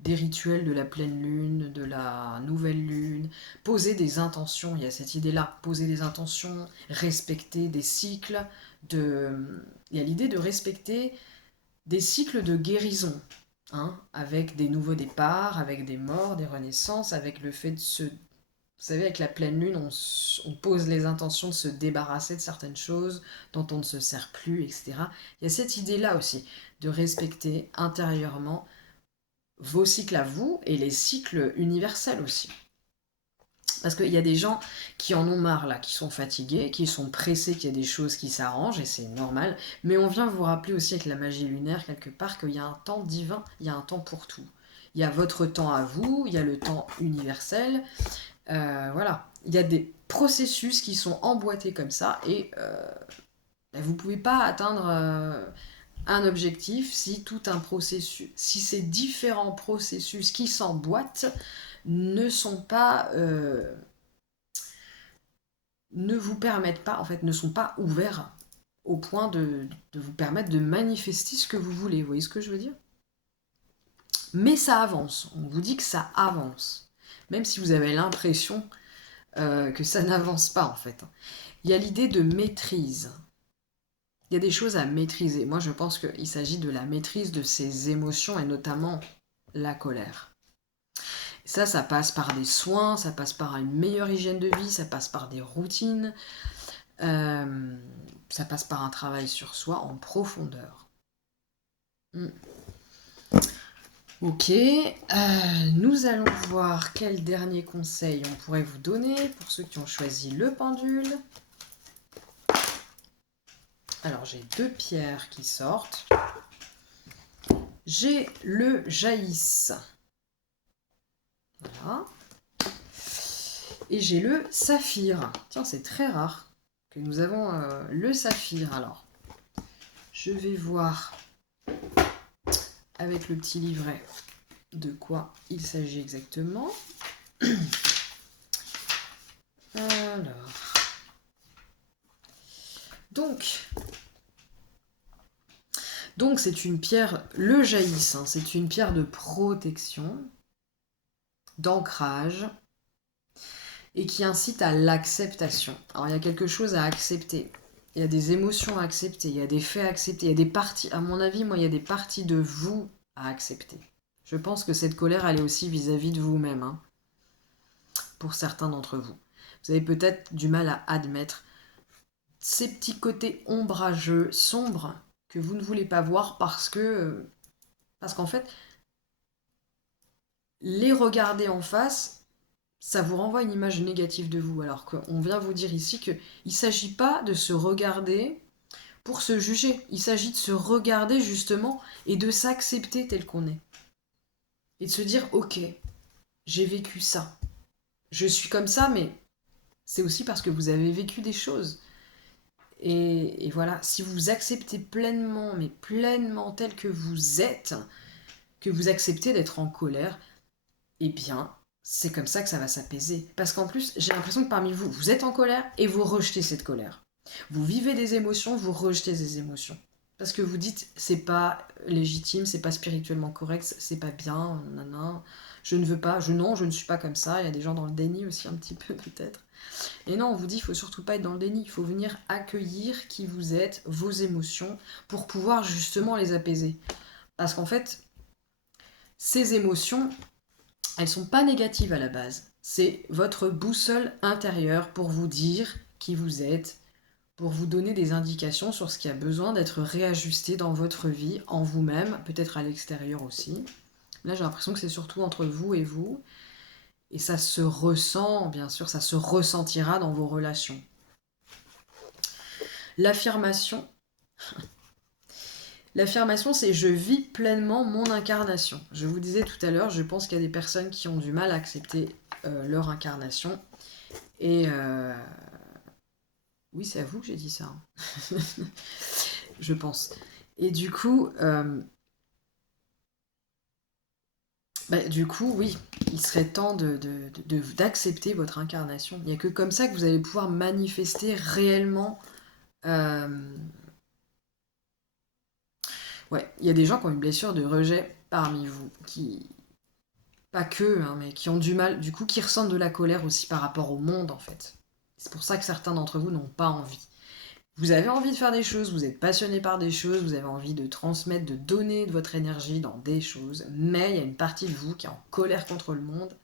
Des rituels de la pleine lune, de la nouvelle lune, poser des intentions, il y a cette idée-là, poser des intentions, respecter des cycles, il y a l'idée de respecter des cycles de guérison, hein, avec des nouveaux départs, avec des morts, des renaissances, avec le fait de se... Vous savez, avec la pleine lune, on pose les intentions de se débarrasser de certaines choses dont on ne se sert plus, etc. Il y a cette idée-là aussi, de respecter intérieurement vos cycles à vous et les cycles universels aussi. Parce qu'il y a des gens qui en ont marre là, qui sont fatigués, qui sont pressés qu'il y ait des choses qui s'arrangent, et c'est normal. Mais on vient vous rappeler aussi avec la magie lunaire, quelque part, qu'il y a un temps divin, il y a un temps pour tout. Il y a votre temps à vous, il y a le temps universel. Voilà. Il y a des processus qui sont emboîtés comme ça, et vous ne pouvez pas atteindre un objectif si tout un processus, si ces différents processus qui s'emboîtent ne sont pas, ne vous permettent pas, en fait, ne sont pas ouverts au point de vous permettre de manifester ce que vous voulez. Vous voyez ce que je veux dire? Mais ça avance. On vous dit que ça avance. Même si vous avez l'impression que ça n'avance pas, en fait. Il y a l'idée de maîtrise. Il y a des choses à maîtriser. Moi, je pense qu'il s'agit de la maîtrise de ses émotions et notamment la colère. Ça passe par des soins, ça passe par une meilleure hygiène de vie, ça passe par des routines, ça passe par un travail sur soi en profondeur. Ok, nous allons voir quel dernier conseil on pourrait vous donner pour ceux qui ont choisi le pendule. Alors j'ai deux pierres qui sortent. J'ai le jaïs. Voilà. Et j'ai le saphir. Tiens, c'est très rare que nous avons le saphir. Alors, je vais voir avec le petit livret de quoi il s'agit exactement. Alors, donc c'est une pierre, le jaïs, hein, c'est une pierre de protection, d'ancrage, et qui incite à l'acceptation. Alors il y a quelque chose à accepter, il y a des émotions à accepter, il y a des faits à accepter, il y a des parties, à mon avis, moi il y a des parties de vous à accepter. Je pense que cette colère, elle est aussi vis-à-vis de vous-même, hein, pour certains d'entre vous. Vous avez peut-être du mal à admettre ces petits côtés ombrageux, sombres, que vous ne voulez pas voir parce qu'en fait, les regarder en face, ça vous renvoie une image négative de vous. Alors qu'on vient vous dire ici qu'il ne s'agit pas de se regarder pour se juger. Il s'agit de se regarder justement et de s'accepter tel qu'on est. Et de se dire, ok, j'ai vécu ça. Je suis comme ça, mais c'est aussi parce que vous avez vécu des choses. Et voilà, si vous acceptez pleinement, mais pleinement tel que vous êtes, que vous acceptez d'être en colère, eh bien, c'est comme ça que ça va s'apaiser. Parce qu'en plus, j'ai l'impression que parmi vous, vous êtes en colère et vous rejetez cette colère. Vous vivez des émotions, vous rejetez des émotions. Parce que vous dites, c'est pas légitime, c'est pas spirituellement correct, c'est pas bien, nanana, Je ne veux pas, non, je ne suis pas comme ça. Il y a des gens dans le déni aussi un petit peu peut-être. Et non, on vous dit, il faut surtout pas être dans le déni. Il faut venir accueillir qui vous êtes, vos émotions, pour pouvoir justement les apaiser. Parce qu'en fait, ces émotions, elles sont pas négatives à la base. C'est votre boussole intérieure pour vous dire qui vous êtes, pour vous donner des indications sur ce qui a besoin d'être réajusté dans votre vie, en vous-même, peut-être à l'extérieur aussi. Là, j'ai l'impression que c'est surtout entre vous et vous. Et ça se ressent, bien sûr, ça se ressentira dans vos relations. L'affirmation, c'est je vis pleinement mon incarnation. Je vous disais tout à l'heure, je pense qu'il y a des personnes qui ont du mal à accepter leur incarnation. Et oui, c'est à vous que j'ai dit ça. Hein. Je pense. Et du coup, oui, il serait temps d'accepter votre incarnation. Il n'y a que comme ça que vous allez pouvoir manifester réellement. Ouais, il y a des gens qui ont une blessure de rejet parmi vous, qui, pas que, hein, mais qui ont du mal, du coup, qui ressentent de la colère aussi par rapport au monde, en fait. C'est pour ça que certains d'entre vous n'ont pas envie. Vous avez envie de faire des choses, vous êtes passionné par des choses, vous avez envie de transmettre, de donner de votre énergie dans des choses, mais il y a une partie de vous qui est en colère contre le monde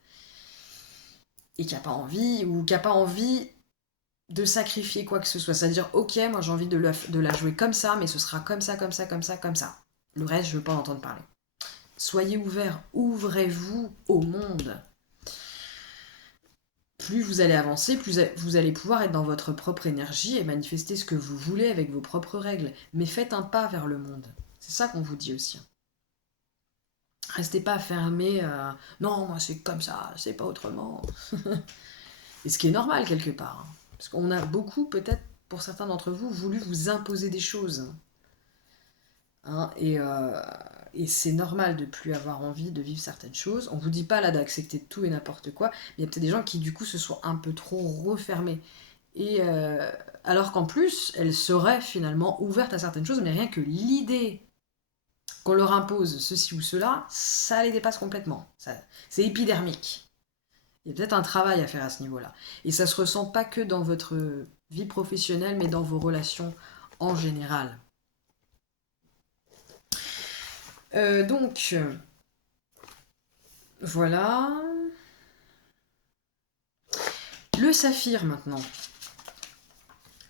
et qui n'a pas envie, ou qui n'a pas envie de sacrifier quoi que ce soit. C'est-à-dire, ok, moi j'ai envie de la jouer comme ça, mais ce sera comme ça, comme ça, comme ça, comme ça. Le reste, je veux pas en entendre parler. Soyez ouverts, ouvrez-vous au monde. Plus vous allez avancer, plus vous allez pouvoir être dans votre propre énergie et manifester ce que vous voulez avec vos propres règles. Mais faites un pas vers le monde. C'est ça qu'on vous dit aussi. Restez pas fermés à non, moi c'est comme ça, c'est pas autrement. Et ce qui est normal quelque part. Hein. Parce qu'on a beaucoup, peut-être pour certains d'entre vous, voulu vous imposer des choses. Hein, et c'est normal de plus avoir envie de vivre certaines choses. On vous dit pas là d'accepter tout et n'importe quoi, mais il y a peut-être des gens qui du coup se sont un peu trop refermés. Et alors qu'en plus, elles seraient finalement ouvertes à certaines choses, mais rien que l'idée qu'on leur impose ceci ou cela, ça les dépasse complètement. C'est épidermique. Il y a peut-être un travail à faire à ce niveau-là. Et ça se ressent pas que dans votre vie professionnelle, mais dans vos relations en général. Donc, voilà. Le saphir maintenant.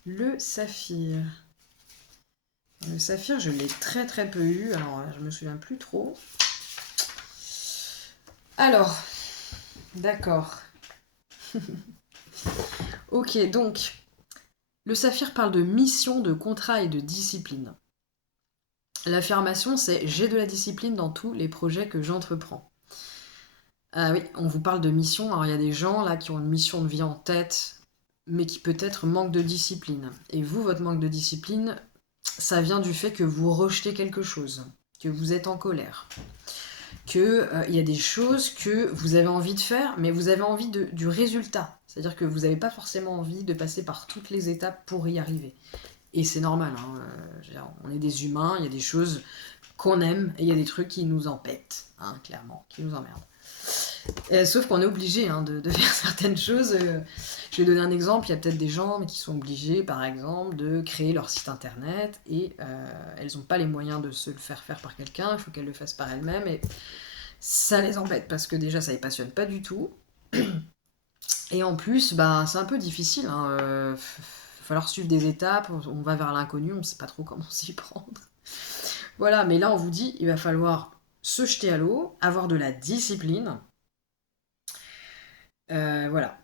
Le saphir. Le saphir, je l'ai très très peu eu, alors je me souviens plus trop. Alors, d'accord. Ok, donc, le saphir parle de mission, de contrat et de discipline. L'affirmation, c'est j'ai de la discipline dans tous les projets que j'entreprends. Ah oui, on vous parle de mission. Alors il y a des gens là qui ont une mission de vie en tête, mais qui peut-être manquent de discipline. Et vous, votre manque de discipline, ça vient du fait que vous rejetez quelque chose, que vous êtes en colère, que y a des choses que vous avez envie de faire, mais vous avez envie du résultat. C'est-à-dire que vous n'avez pas forcément envie de passer par toutes les étapes pour y arriver. Et c'est normal, hein, on est des humains, il y a des choses qu'on aime, et il y a des trucs qui nous empêtent, hein, clairement, qui nous emmerdent. Sauf qu'on est obligé hein, de faire certaines choses. Je vais donner un exemple, il y a peut-être des gens qui sont obligés, par exemple, de créer leur site internet, et elles n'ont pas les moyens de se le faire par quelqu'un, il faut qu'elles le fassent par elles-mêmes, et ça les embête, parce que déjà, ça les passionne pas du tout. Et en plus, c'est un peu difficile, hein, va falloir suivre des étapes, on va vers l'inconnu, on ne sait pas trop comment s'y prendre. Voilà, mais là on vous dit, il va falloir se jeter à l'eau, avoir de la discipline. Voilà.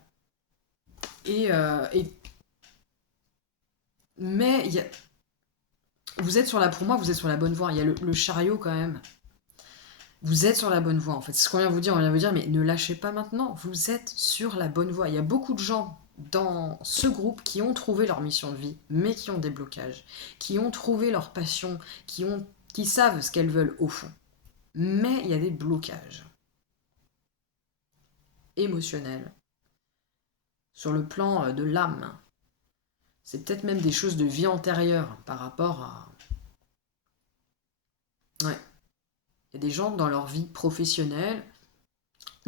Mais vous êtes pour moi, vous êtes sur la bonne voie. Il y a le chariot quand même. Vous êtes sur la bonne voie en fait. C'est ce qu'on vient vous dire. On vient vous dire, mais ne lâchez pas maintenant. Vous êtes sur la bonne voie. Il y a beaucoup de gens dans ce groupe qui ont trouvé leur mission de vie, mais qui ont des blocages, qui ont trouvé leur passion, qui savent ce qu'elles veulent au fond. Mais il y a des blocages émotionnels sur le plan de l'âme. C'est peut-être même des choses de vie antérieure par rapport à... Ouais. Il y a des gens dans leur vie professionnelle,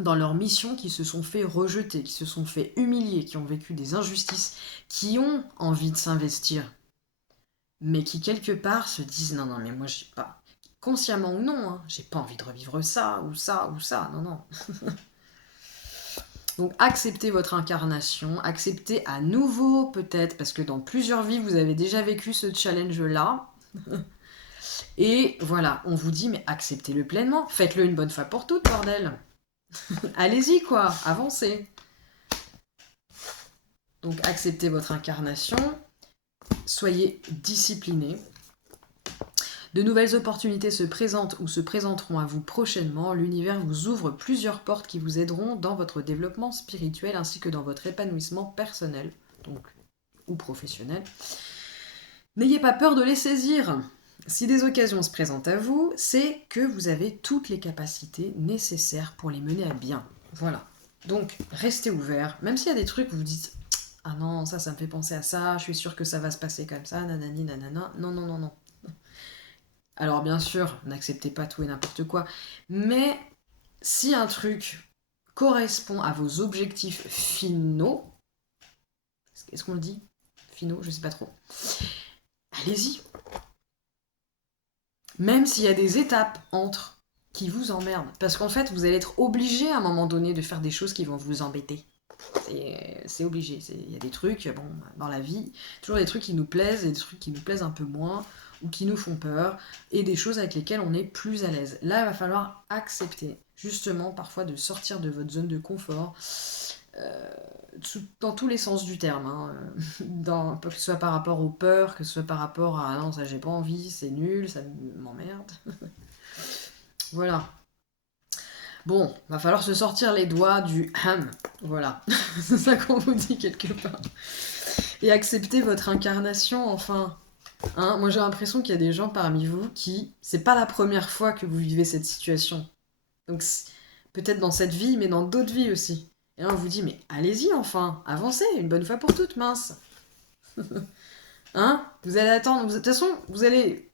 dans leur mission, qui se sont fait rejeter, qui se sont fait humilier, qui ont vécu des injustices, qui ont envie de s'investir, mais qui quelque part se disent non, non, mais moi j'ai pas, consciemment ou non, hein, j'ai pas envie de revivre ça, ou ça, ou ça, non, non. Donc acceptez votre incarnation, acceptez à nouveau peut-être, parce que dans plusieurs vies, vous avez déjà vécu ce challenge-là. Et voilà, on vous dit, mais acceptez-le pleinement, faites-le une bonne fois pour toutes, bordel. Allez-y, quoi, avancez. Donc acceptez votre incarnation, soyez disciplinés. De nouvelles opportunités se présentent ou se présenteront à vous prochainement. L'univers vous ouvre plusieurs portes qui vous aideront dans votre développement spirituel ainsi que dans votre épanouissement personnel, donc, ou professionnel. N'ayez pas peur de les saisir. Si des occasions se présentent à vous, c'est que vous avez toutes les capacités nécessaires pour les mener à bien. Voilà. Donc, restez ouverts. Même s'il y a des trucs où vous dites « Ah non, ça me fait penser à ça, je suis sûre que ça va se passer comme ça, nanani, nanana. » Non, non, non, non. Alors bien sûr, n'acceptez pas tout et n'importe quoi, mais si un truc correspond à vos objectifs finaux, est-ce qu'on le dit? Finaux, je sais pas trop. Allez-y. Même s'il y a des étapes entre qui vous emmerdent. Parce qu'en fait, vous allez être obligé à un moment donné de faire des choses qui vont vous embêter. C'est obligé. Il y a des trucs, bon, dans la vie, toujours des trucs qui nous plaisent et des trucs qui nous plaisent un peu moins ou qui nous font peur et des choses avec lesquelles on est plus à l'aise. Là, il va falloir accepter, justement, parfois de sortir de votre zone de confort, dans tous les sens du terme, hein. Que ce soit par rapport aux peurs, que ce soit par rapport à non, ça j'ai pas envie, c'est nul, ça m'emmerde. Voilà. Bon, va falloir se sortir les doigts du ham. Voilà. C'est ça qu'on vous dit quelque part. Et accepter votre incarnation, enfin. Hein, moi j'ai l'impression qu'il y a des gens parmi vous qui, c'est pas la première fois que vous vivez cette situation. Donc peut-être dans cette vie, mais dans d'autres vies aussi. Et là on vous dit, mais allez-y enfin, avancez, une bonne fois pour toutes, mince. Hein? Vous allez attendre, de toute façon, vous allez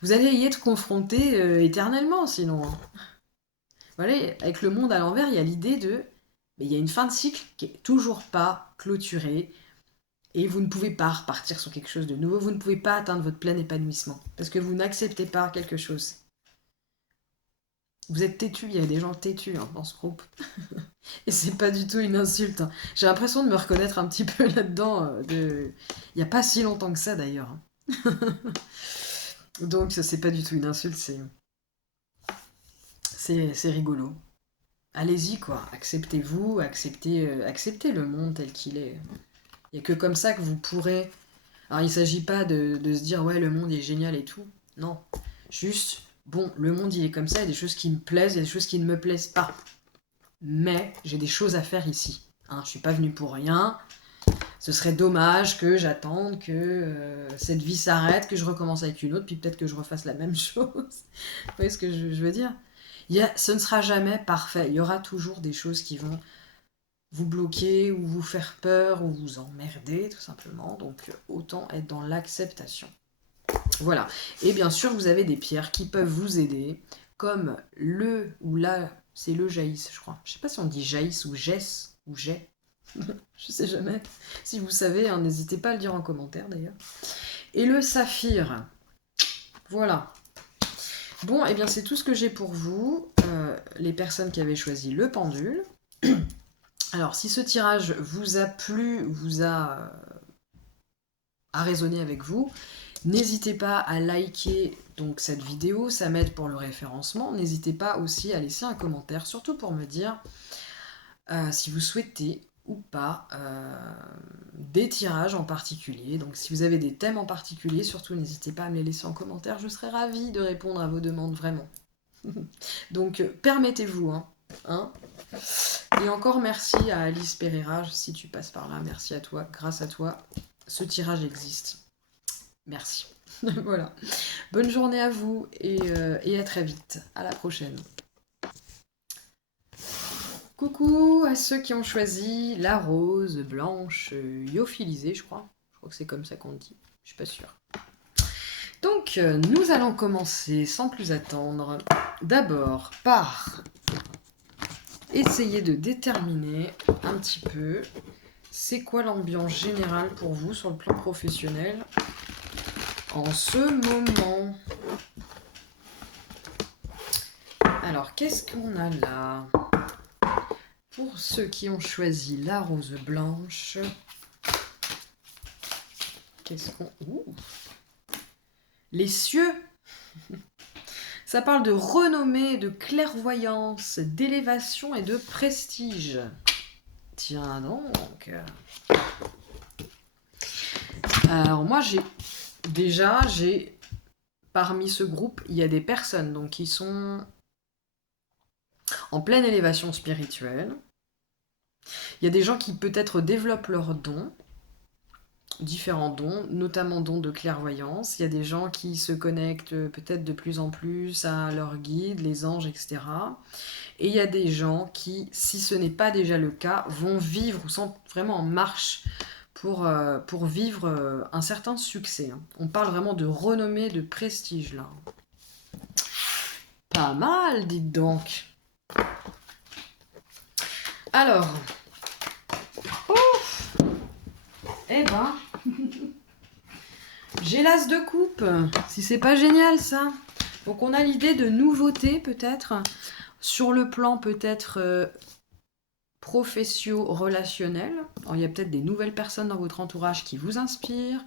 y être confronté éternellement sinon. Hein. Voilà, avec le monde à l'envers, il y a l'idée de, mais il y a une fin de cycle qui est toujours pas clôturée. Et vous ne pouvez pas repartir sur quelque chose de nouveau, vous ne pouvez pas atteindre votre plein épanouissement, parce que vous n'acceptez pas quelque chose. Vous êtes têtu, il y a des gens têtus dans ce groupe. Et c'est pas du tout une insulte. Hein. J'ai l'impression de me reconnaître un petit peu là-dedans. Il n'y a pas si longtemps que ça d'ailleurs. Hein. Donc c'est pas du tout une insulte, c'est rigolo. Allez-y quoi, acceptez-vous, acceptez le monde tel qu'il est. Il n'y a que comme ça que vous pourrez... Alors il ne s'agit pas de se dire ouais le monde est génial et tout. Non. Juste, bon, le monde il est comme ça, il y a des choses qui me plaisent, il y a des choses qui ne me plaisent pas. Mais j'ai des choses à faire ici. Hein, je suis pas venue pour rien. Ce serait dommage que j'attende que cette vie s'arrête, que je recommence avec une autre, puis peut-être que je refasse la même chose. Vous voyez ce que je veux dire? Ce ne sera jamais parfait. Il y aura toujours des choses qui vont vous bloquer ou vous faire peur ou vous emmerder tout simplement. Donc autant être dans l'acceptation. Voilà. Et bien sûr, vous avez des pierres qui peuvent vous aider, comme le ou la, c'est le jaïs, je crois. Je sais pas si on dit jaïs ou gess ou jet. Je sais jamais. Si vous savez, hein, n'hésitez pas à le dire en commentaire d'ailleurs. Et le saphir. Voilà. Bon, et bien c'est tout ce que j'ai pour vous, les personnes qui avaient choisi le pendule. Alors, si ce tirage vous a plu, a résonné avec vous, n'hésitez pas à liker donc cette vidéo, ça m'aide pour le référencement. N'hésitez pas aussi à laisser un commentaire, surtout pour me dire si vous souhaitez ou pas des tirages en particulier. Donc si vous avez des thèmes en particulier, surtout n'hésitez pas à me les laisser en commentaire, je serai ravie de répondre à vos demandes, vraiment. Donc permettez-vous, hein. Et encore merci à Alice Pereira, si tu passes par là, merci à toi, grâce à toi, ce tirage existe. Merci. Voilà. Bonne journée à vous et à très vite. À la prochaine. Coucou à ceux qui ont choisi la rose blanche lyophilisée, je crois. Je crois que c'est comme ça qu'on dit. Je suis pas sûre. Donc, nous allons commencer sans plus attendre. D'abord par essayer de déterminer un petit peu c'est quoi l'ambiance générale pour vous sur le plan professionnel en ce moment. Alors, qu'est-ce qu'on a là? Pour ceux qui ont choisi la rose blanche, qu'est-ce qu'on... Ouh. Les cieux. Ça parle de renommée, de clairvoyance, d'élévation et de prestige. Tiens donc. Alors moi j'ai parmi ce groupe, il y a des personnes donc qui sont en pleine élévation spirituelle. Il y a des gens qui peut-être développent leurs dons, différents dons, notamment dons de clairvoyance. Il y a des gens qui se connectent peut-être de plus en plus à leurs guides, les anges, etc. Et il y a des gens qui, si ce n'est pas déjà le cas, vont vivre ou sont vraiment en marche pour vivre un certain succès. On parle vraiment de renommée, de prestige là. Pas mal, dites donc. Alors, eh ben, j'ai l'as de coupe. Si c'est pas génial ça. Donc on a l'idée de nouveautés peut-être sur le plan peut-être professio-relationnel. Alors il y a peut-être des nouvelles personnes dans votre entourage qui vous inspirent.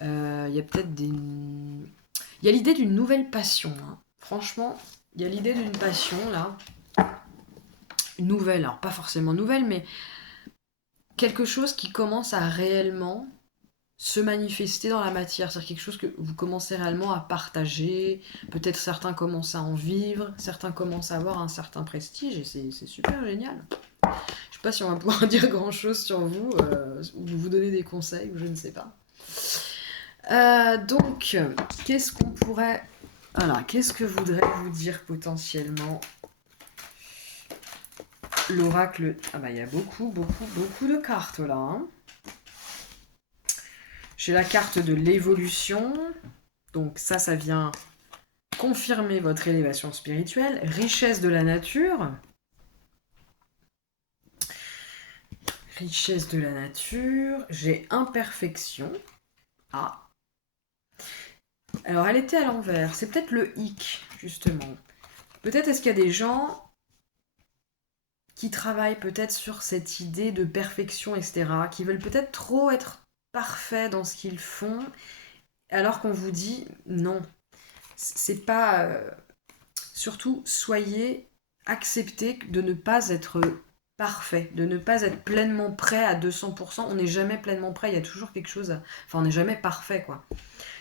Il y a peut-être des... Il y a l'idée d'une nouvelle passion. Hein. Franchement, il y a l'idée d'une passion là. Une nouvelle, alors pas forcément nouvelle, mais quelque chose qui commence à réellement se manifester dans la matière. C'est-à-dire quelque chose que vous commencez réellement à partager. Peut-être certains commencent à en vivre, certains commencent à avoir un certain prestige et c'est super génial. Je sais pas si on va pouvoir dire grand-chose sur vous, ou vous donner des conseils, ou je ne sais pas. Donc, qu'est-ce qu'on pourrait... Voilà, qu'est-ce que voudrait vous dire potentiellement l'oracle? Ah bah il y a beaucoup de cartes là. Hein. J'ai la carte de l'évolution. Donc ça vient confirmer votre élévation spirituelle. Richesse de la nature. Richesse de la nature. J'ai imperfection. Ah. Alors elle était à l'envers. C'est peut-être le hic, justement. Peut-être est-ce qu'il y a des gens qui travaillent peut-être sur cette idée de perfection, etc., qui veulent peut-être trop être parfaits dans ce qu'ils font, alors qu'on vous dit non. C'est pas... surtout, soyez acceptés de ne pas être parfait, de ne pas être pleinement prêt à 200%. On n'est jamais pleinement prêt, il y a toujours quelque chose à... Enfin, on n'est jamais parfait, quoi.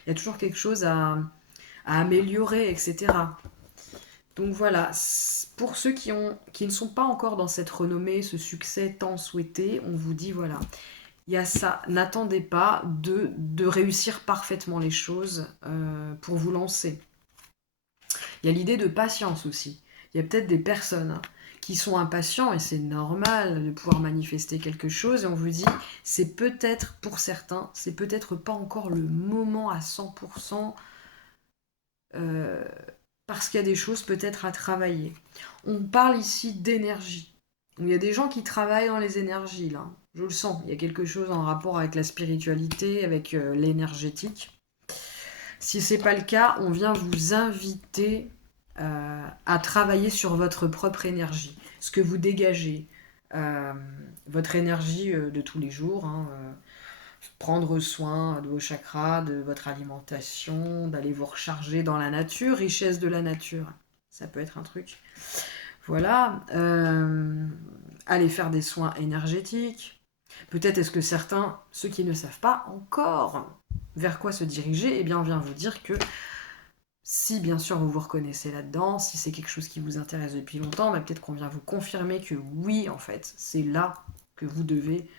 Il y a toujours quelque chose à améliorer, etc. Donc voilà, pour ceux qui ne sont pas encore dans cette renommée, ce succès tant souhaité, on vous dit voilà, il y a ça, n'attendez pas de réussir parfaitement les choses pour vous lancer. Il y a l'idée de patience aussi. Il y a peut-être des personnes qui sont impatients et c'est normal de pouvoir manifester quelque chose et on vous dit c'est peut-être pour certains, c'est peut-être pas encore le moment à 100%. Parce qu'il y a des choses peut-être à travailler. On parle ici d'énergie. Il y a des gens qui travaillent dans les énergies, là. Je le sens. Il y a quelque chose en rapport avec la spiritualité, avec l'énergétique. Si ce n'est pas le cas, on vient vous inviter à travailler sur votre propre énergie. Ce que vous dégagez. Votre énergie de tous les jours. Hein, prendre soin de vos chakras, de votre alimentation, d'aller vous recharger dans la nature, richesse de la nature, ça peut être un truc. Voilà, aller faire des soins énergétiques. Peut-être est-ce que certains, ceux qui ne savent pas encore vers quoi se diriger, eh bien on vient vous dire que si bien sûr vous vous reconnaissez là-dedans, si c'est quelque chose qui vous intéresse depuis longtemps, bah, peut-être qu'on vient vous confirmer que oui, en fait, c'est là que vous devez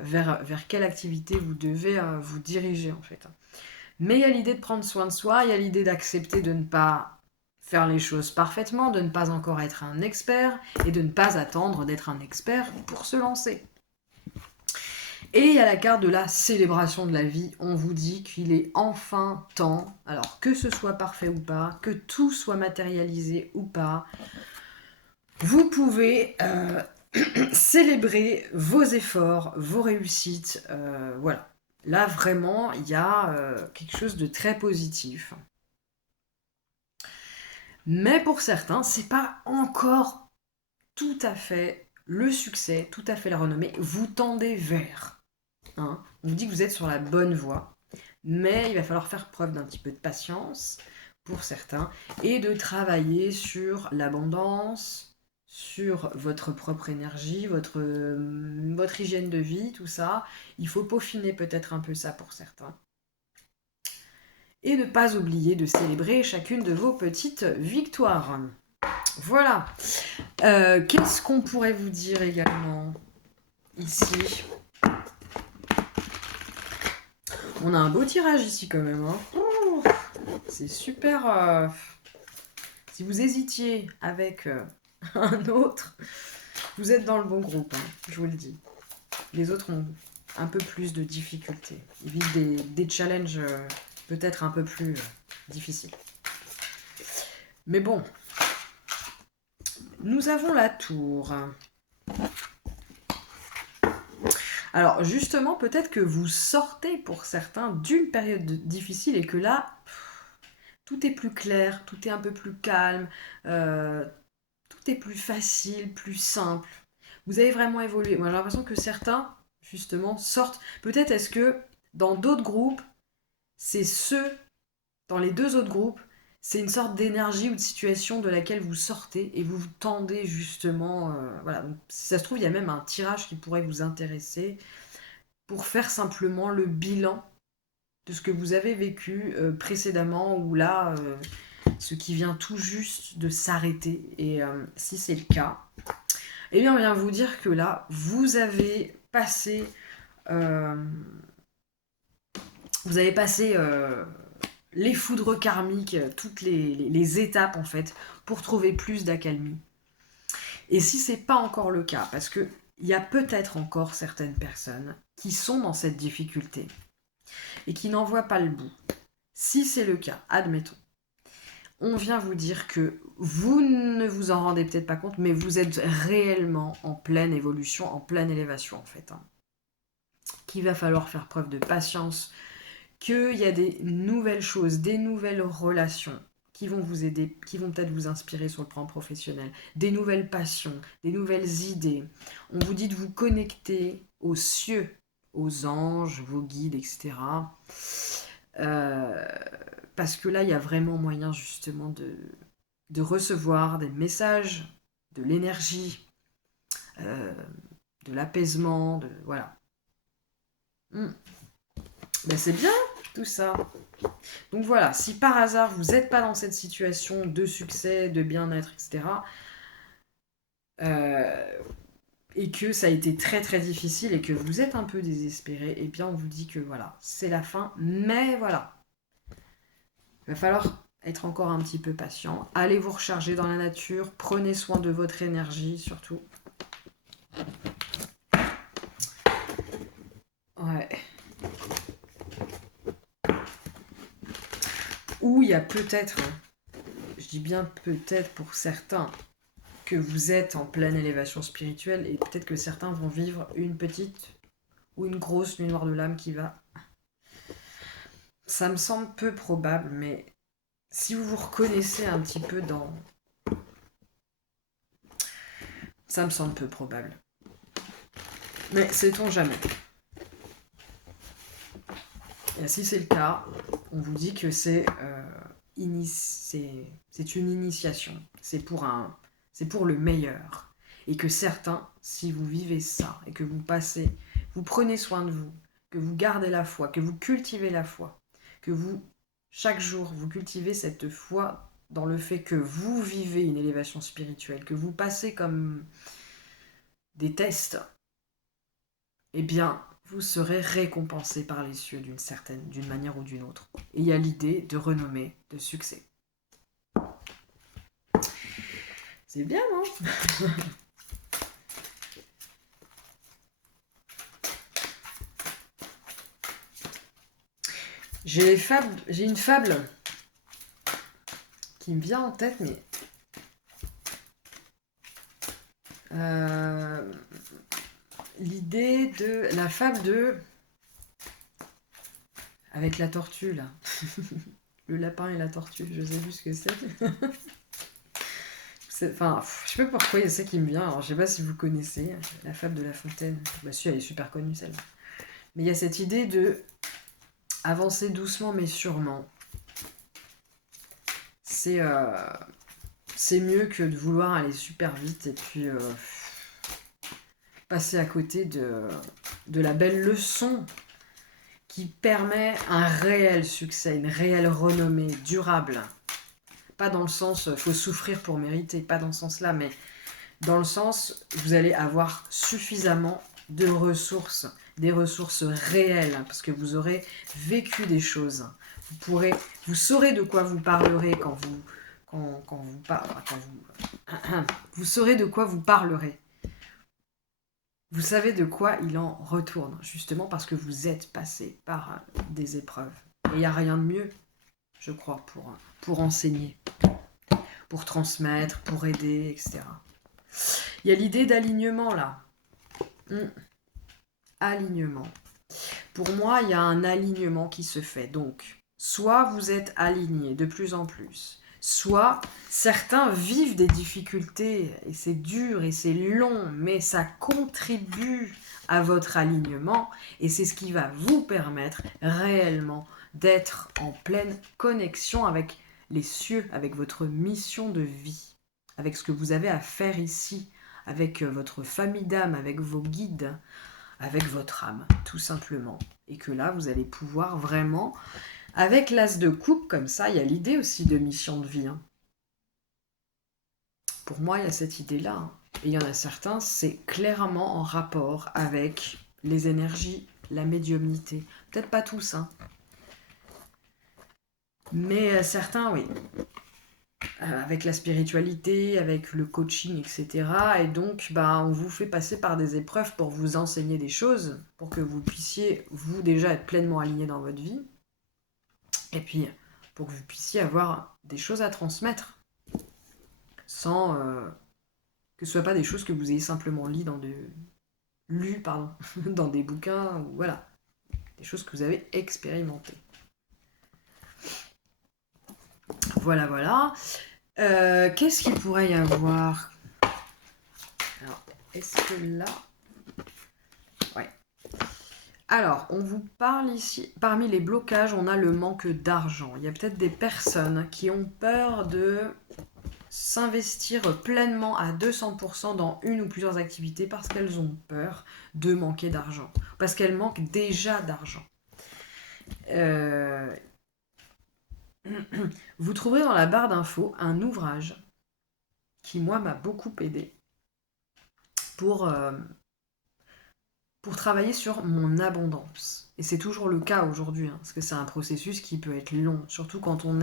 vers quelle activité vous devez vous diriger en fait. Mais il y a l'idée de prendre soin de soi, il y a l'idée d'accepter de ne pas faire les choses parfaitement, de ne pas encore être un expert et de ne pas attendre d'être un expert pour se lancer. Et il y a la carte de la célébration de la vie. On vous dit qu'il est enfin temps, alors que ce soit parfait ou pas, que tout soit matérialisé ou pas, Vous pouvez célébrer vos efforts, vos réussites, voilà. Là, vraiment, il y a quelque chose de très positif. Mais pour certains, c'est pas encore tout à fait le succès, tout à fait la renommée. Vous tendez vers. Hein. On vous dit que vous êtes sur la bonne voie, mais il va falloir faire preuve d'un petit peu de patience pour certains et de travailler sur l'abondance, sur votre propre énergie, votre hygiène de vie, tout ça. Il faut peaufiner peut-être un peu ça pour certains. Et ne pas oublier de célébrer chacune de vos petites victoires. Voilà. Qu'est-ce qu'on pourrait vous dire également ici? On a un beau tirage ici quand même. Hein. C'est super. Si vous hésitiez avec un autre, vous êtes dans le bon groupe, hein, je vous le dis. Les autres ont un peu plus de difficultés. Ils vivent des challenges peut-être un peu plus difficiles. Mais bon, nous avons la tour. Alors justement, peut-être que vous sortez pour certains d'une période difficile et que là, tout est plus clair, tout est un peu plus calme, tout est plus facile, plus simple. Vous avez vraiment évolué. Moi j'ai l'impression que certains, justement, sortent. Peut-être est-ce que dans d'autres groupes, c'est dans les deux autres groupes, c'est une sorte d'énergie ou de situation de laquelle vous sortez et vous tendez justement. Voilà. Donc, si ça se trouve, il y a même un tirage qui pourrait vous intéresser pour faire simplement le bilan de ce que vous avez vécu précédemment ou là, ce qui vient tout juste de s'arrêter. Et si c'est le cas, eh bien, on vient vous dire que là, vous avez passé les foudres karmiques, toutes les étapes en fait, pour trouver plus d'accalmie. Et si c'est pas encore le cas, parce que il y a peut-être encore certaines personnes qui sont dans cette difficulté et qui n'en voient pas le bout. Si c'est le cas, admettons, on vient vous dire que vous ne vous en rendez peut-être pas compte, mais vous êtes réellement en pleine évolution, en pleine élévation en fait. Hein. Qu'il va falloir faire preuve de patience, qu'il y a des nouvelles choses, des nouvelles relations qui vont vous aider, qui vont peut-être vous inspirer sur le plan professionnel, des nouvelles passions, des nouvelles idées. On vous dit de vous connecter aux cieux, aux anges, vos guides, etc. Parce que là, il y a vraiment moyen justement de recevoir des messages, de l'énergie, de l'apaisement, voilà. Ben, c'est bien tout ça. Donc voilà, si par hasard vous n'êtes pas dans cette situation de succès, de bien-être, etc., et que ça a été très très difficile et que vous êtes un peu désespéré, eh bien on vous dit que voilà, c'est la fin, mais voilà. Il va falloir être encore un petit peu patient. Allez vous recharger dans la nature, prenez soin de votre énergie surtout. Ouais. Ou il y a peut-être, je dis bien peut-être pour certains, que vous êtes en pleine élévation spirituelle et peut-être que certains vont vivre une petite ou une grosse nuit noire de l'âme qui va... Ça me semble peu probable, mais si vous vous reconnaissez un petit peu dans... Ça me semble peu probable. Mais sait-on jamais. Et si c'est le cas, on vous dit que c'est une initiation. C'est pour le meilleur. Et que certains, si vous vivez ça et que vous prenez soin de vous, que vous gardez la foi, que vous cultivez la foi, que vous, chaque jour, vous cultivez cette foi dans le fait que vous vivez une élévation spirituelle, que vous passez comme des tests, eh bien, vous serez récompensé par les cieux d'une manière ou d'une autre. Et il y a l'idée de renommée, de succès. C'est bien, non? J'ai une fable qui me vient en tête, mais L'idée de la fable de... Avec la tortue, là. Le lapin et la tortue, je sais plus ce que c'est. Enfin, je sais pas pourquoi il y a ça qui me vient. Alors, je sais pas si vous connaissez la fable de La Fontaine. Bah, si, elle est super connue, celle-là. Mais il y a cette idée de avancer doucement mais sûrement. C'est mieux que de vouloir aller super vite et puis passer à côté de la belle leçon qui permet un réel succès, une réelle renommée durable. Pas dans le sens faut souffrir pour mériter, pas dans ce sens-là, mais dans le sens vous allez avoir suffisamment de ressources, des ressources réelles, parce que vous aurez vécu des choses. Vous saurez de quoi vous parlerez vous saurez de quoi vous parlerez. Vous savez de quoi il en retourne, justement parce que vous êtes passé par des épreuves. Et il n'y a rien de mieux, je crois, pour enseigner, pour transmettre, pour aider, etc. Il y a l'idée d'alignement, là. Alignement. Pour moi, il y a un alignement qui se fait. Donc, soit vous êtes alignés de plus en plus, soit certains vivent des difficultés, et c'est dur, et c'est long, mais ça contribue à votre alignement, et c'est ce qui va vous permettre réellement d'être en pleine connexion avec les cieux, avec votre mission de vie, avec ce que vous avez à faire ici, avec votre famille d'âme, avec vos guides, avec votre âme, tout simplement. Et que là, vous allez pouvoir vraiment... Avec l'as de coupe, comme ça, il y a l'idée aussi de mission de vie. Pour moi, il y a cette idée-là. Et il y en a certains, c'est clairement en rapport avec les énergies, la médiumnité. Peut-être pas tous, mais certains, oui. Avec la spiritualité, avec le coaching, etc. Et donc, on vous fait passer par des épreuves pour vous enseigner des choses, pour que vous puissiez, vous, déjà être pleinement aligné dans votre vie, et puis pour que vous puissiez avoir des choses à transmettre, sans que ce soit pas des choses que vous ayez simplement lues dans des bouquins, ou voilà, des choses que vous avez expérimentées. Voilà, voilà. Qu'est-ce qu'il pourrait y avoir? Alors, est-ce que là... Ouais. Alors, on vous parle ici... Parmi les blocages, on a le manque d'argent. Il y a peut-être des personnes qui ont peur de s'investir pleinement à 200% dans une ou plusieurs activités parce qu'elles ont peur de manquer d'argent. Parce qu'elles manquent déjà d'argent. Vous trouverez dans la barre d'infos un ouvrage qui, moi, m'a beaucoup aidé pour travailler sur mon abondance. Et c'est toujours le cas aujourd'hui, parce que c'est un processus qui peut être long, surtout quand on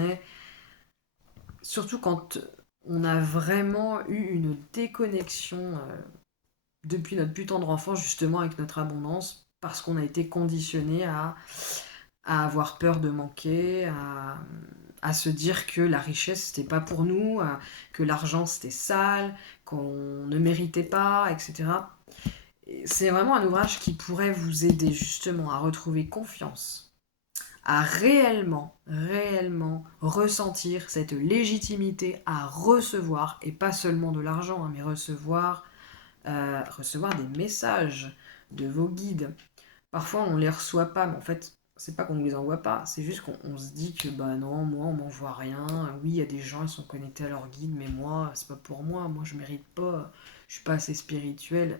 a vraiment eu une déconnexion depuis notre plus tendre enfance, justement, avec notre abondance, parce qu'on a été conditionné à avoir peur de manquer, à se dire que la richesse c'était pas pour nous, que l'argent c'était sale, qu'on ne méritait pas, etc. Et c'est vraiment un ouvrage qui pourrait vous aider justement à retrouver confiance, à réellement ressentir cette légitimité à recevoir, et pas seulement de l'argent, mais recevoir des messages de vos guides. Parfois on les reçoit pas, mais en fait c'est pas qu'on ne les envoie pas, c'est juste qu'on se dit que non, moi on m'envoie rien. Oui, il y a des gens, ils sont connectés à leur guide, mais moi c'est pas pour moi je mérite pas, je suis pas assez spirituel.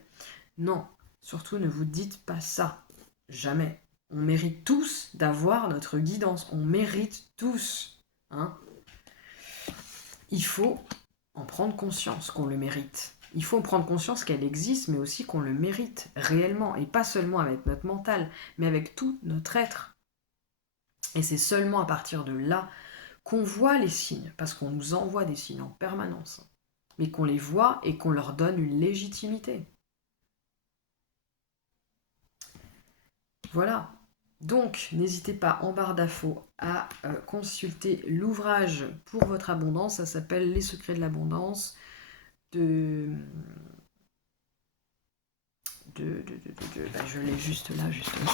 Non, surtout ne vous dites pas ça, jamais. On mérite tous d'avoir notre guidance, on mérite tous, Il faut en prendre conscience qu'on le mérite. Il faut prendre conscience qu'elle existe, mais aussi qu'on le mérite réellement, et pas seulement avec notre mental, mais avec tout notre être. Et c'est seulement à partir de là qu'on voit les signes, parce qu'on nous envoie des signes en permanence, mais qu'on les voit et qu'on leur donne une légitimité. Voilà. Donc, n'hésitez pas en barre d'infos à consulter l'ouvrage pour votre abondance. Ça s'appelle Les secrets de l'abondance de je l'ai juste là, justement.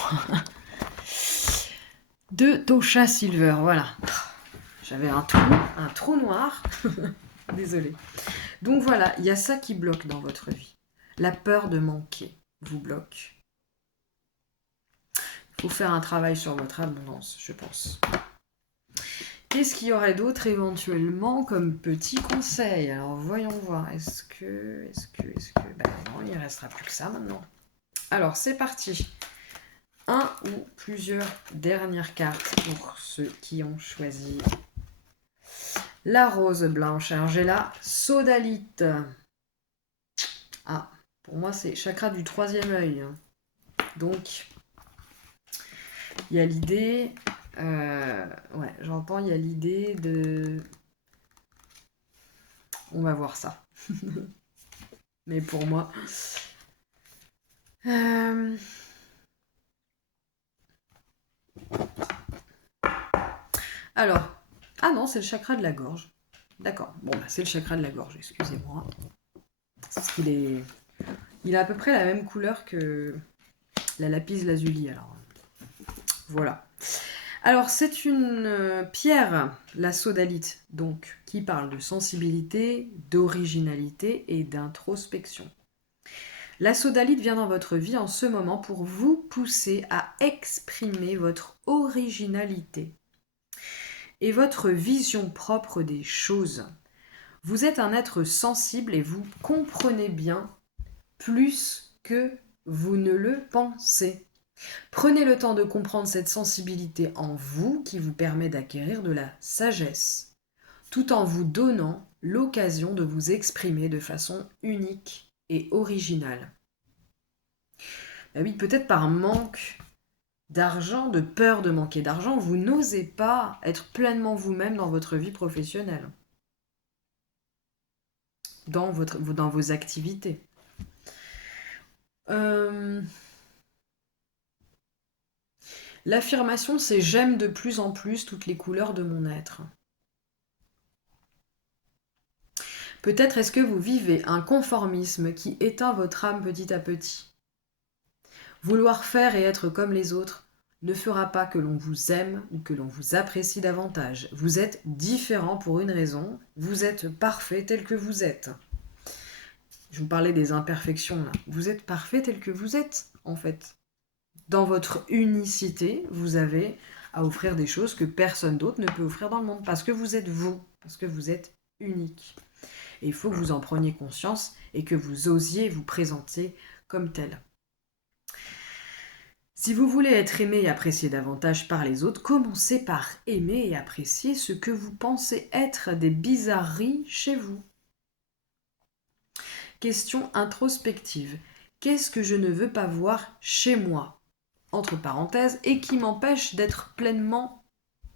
De Tosha Silver, voilà. J'avais un trou noir. Désolée. Donc voilà, il y a ça qui bloque dans votre vie. La peur de manquer vous bloque. Il faut faire un travail sur votre abondance, je pense. Qu'est-ce qu'il y aurait d'autre éventuellement comme petit conseil? Alors voyons voir. Est-ce que... Ben non, il ne restera plus que ça maintenant. Alors c'est parti. Un ou plusieurs dernières cartes pour ceux qui ont choisi la rose blanche. Alors j'ai la sodalite. Ah, pour moi c'est chakra du troisième œil. Donc il y a l'idée... ouais, j'entends, il y a l'idée de... On va voir ça. Mais pour moi... Alors... Ah non, c'est le chakra de la gorge. D'accord. Bon, bah, c'est le chakra de la gorge, excusez-moi. C'est ce qu'il est... Il a à peu près la même couleur que la lapis lazuli, alors. Voilà. Alors, c'est une pierre, la sodalite, donc, qui parle de sensibilité, d'originalité et d'introspection. La sodalite vient dans votre vie en ce moment pour vous pousser à exprimer votre originalité et votre vision propre des choses. Vous êtes un être sensible et vous comprenez bien plus que vous ne le pensez. Prenez le temps de comprendre cette sensibilité en vous qui vous permet d'acquérir de la sagesse, tout en vous donnant l'occasion de vous exprimer de façon unique et originale. Ben oui, peut-être par manque d'argent, de peur de manquer d'argent, vous n'osez pas être pleinement vous-même dans votre vie professionnelle, dans vos activités. L'affirmation, c'est « j'aime de plus en plus toutes les couleurs de mon être ». Peut-être est-ce que vous vivez un conformisme qui éteint votre âme petit à petit. Vouloir faire et être comme les autres ne fera pas que l'on vous aime ou que l'on vous apprécie davantage. Vous êtes différent pour une raison, vous êtes parfait tel que vous êtes. Je vous parlais des imperfections là. Vous êtes parfait tel que vous êtes, en fait. Dans votre unicité, vous avez à offrir des choses que personne d'autre ne peut offrir dans le monde. Parce que vous êtes vous, parce que vous êtes unique. Et il faut que vous en preniez conscience et que vous osiez vous présenter comme tel. Si vous voulez être aimé et apprécié davantage par les autres, commencez par aimer et apprécier ce que vous pensez être des bizarreries chez vous. Question introspective. Qu'est-ce que je ne veux pas voir chez moi ? Entre parenthèses, et qui m'empêche d'être pleinement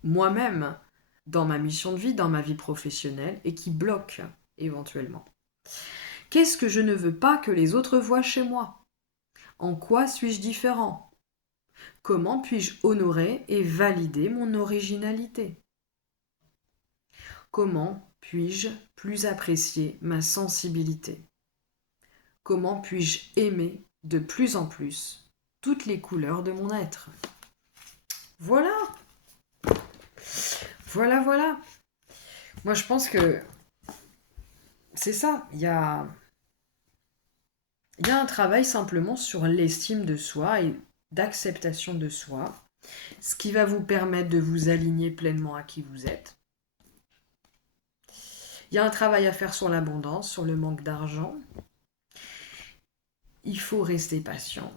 moi-même dans ma mission de vie, dans ma vie professionnelle, et qui bloque éventuellement. Qu'est-ce que je ne veux pas que les autres voient chez moi ? En quoi suis-je différent ? Comment puis-je honorer et valider mon originalité ? Comment puis-je plus apprécier ma sensibilité ? Comment puis-je aimer de plus en plus toutes les couleurs de mon être ? Voilà. Voilà. Moi, je pense que c'est ça. Il y a un travail simplement sur l'estime de soi et d'acceptation de soi, ce qui va vous permettre de vous aligner pleinement à qui vous êtes. Il y a un travail à faire sur l'abondance, sur le manque d'argent. Il faut rester patient.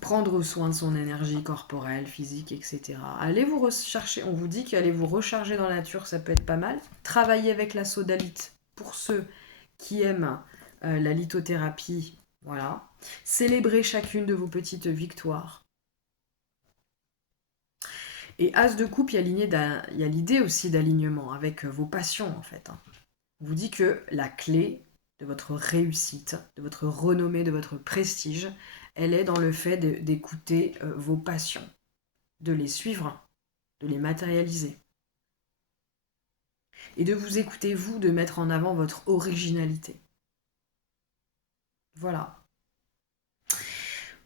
Prendre soin de son énergie corporelle, physique, etc. Allez vous rechercher, on vous dit qu'aller vous recharger dans la nature, ça peut être pas mal. Travailler avec la sodalite pour ceux qui aiment la lithothérapie, voilà. Célébrez chacune de vos petites victoires. Et As de coupe, il y a l'idée aussi d'alignement avec vos passions, en fait. On vous dit que la clé de votre réussite, de votre renommée, de votre prestige, elle est dans le fait d'écouter vos passions, de les suivre, de les matérialiser. Et de vous écouter, vous, de mettre en avant votre originalité. Voilà.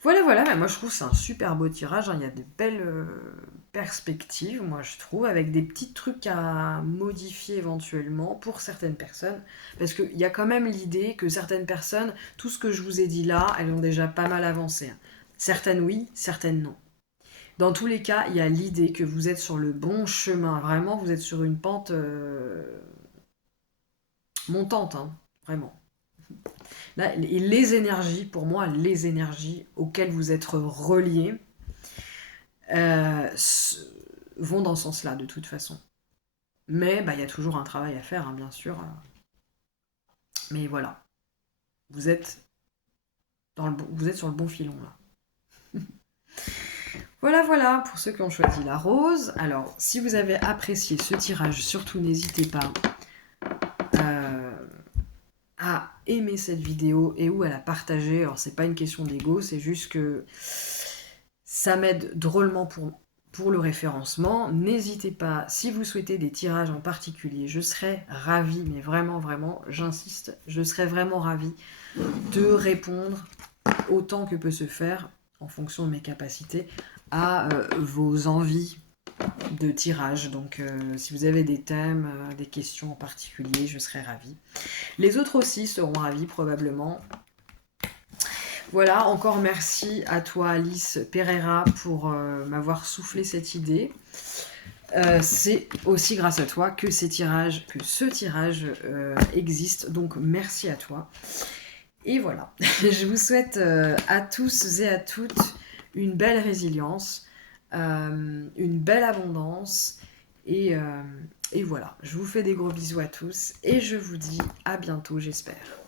Voilà, voilà, mais moi je trouve que c'est un super beau tirage, hein. Il y a des belles perspectives, moi je trouve, avec des petits trucs à modifier éventuellement pour certaines personnes, parce qu'il y a quand même l'idée que certaines personnes, tout ce que je vous ai dit là, elles ont déjà pas mal avancé, hein. Certaines oui, certaines non. Dans tous les cas, il y a l'idée que vous êtes sur le bon chemin, vraiment, vous êtes sur une pente montante, hein, vraiment. Là, et les énergies, pour moi, les énergies auxquelles vous êtes reliés, euh, vont dans ce sens-là, de toute façon. Mais bah, y a toujours un travail à faire, hein, bien sûr. Mais voilà, vous êtes, vous êtes sur le bon filon, là. Voilà, voilà, pour ceux qui ont choisi la rose. Alors, si vous avez apprécié ce tirage, surtout n'hésitez pas euh, à aimer cette vidéo et ou à la partager. Alors, c'est pas une question d'ego, c'est juste que ça m'aide drôlement pour le référencement. N'hésitez pas, si vous souhaitez des tirages en particulier, je serais ravie, mais vraiment, vraiment, j'insiste, je serais vraiment ravie de répondre autant que peut se faire, en fonction de mes capacités, à vos envies de tirage. Donc, si vous avez des thèmes, des questions en particulier, je serais ravie. Les autres aussi seront ravis, probablement. Voilà, encore merci à toi Alice Pereira pour m'avoir soufflé cette idée. C'est aussi grâce à toi que ce tirage existe, donc merci à toi. Et voilà, je vous souhaite à tous et à toutes une belle résilience, une belle abondance, et voilà, je vous fais des gros bisous à tous, et je vous dis à bientôt, j'espère.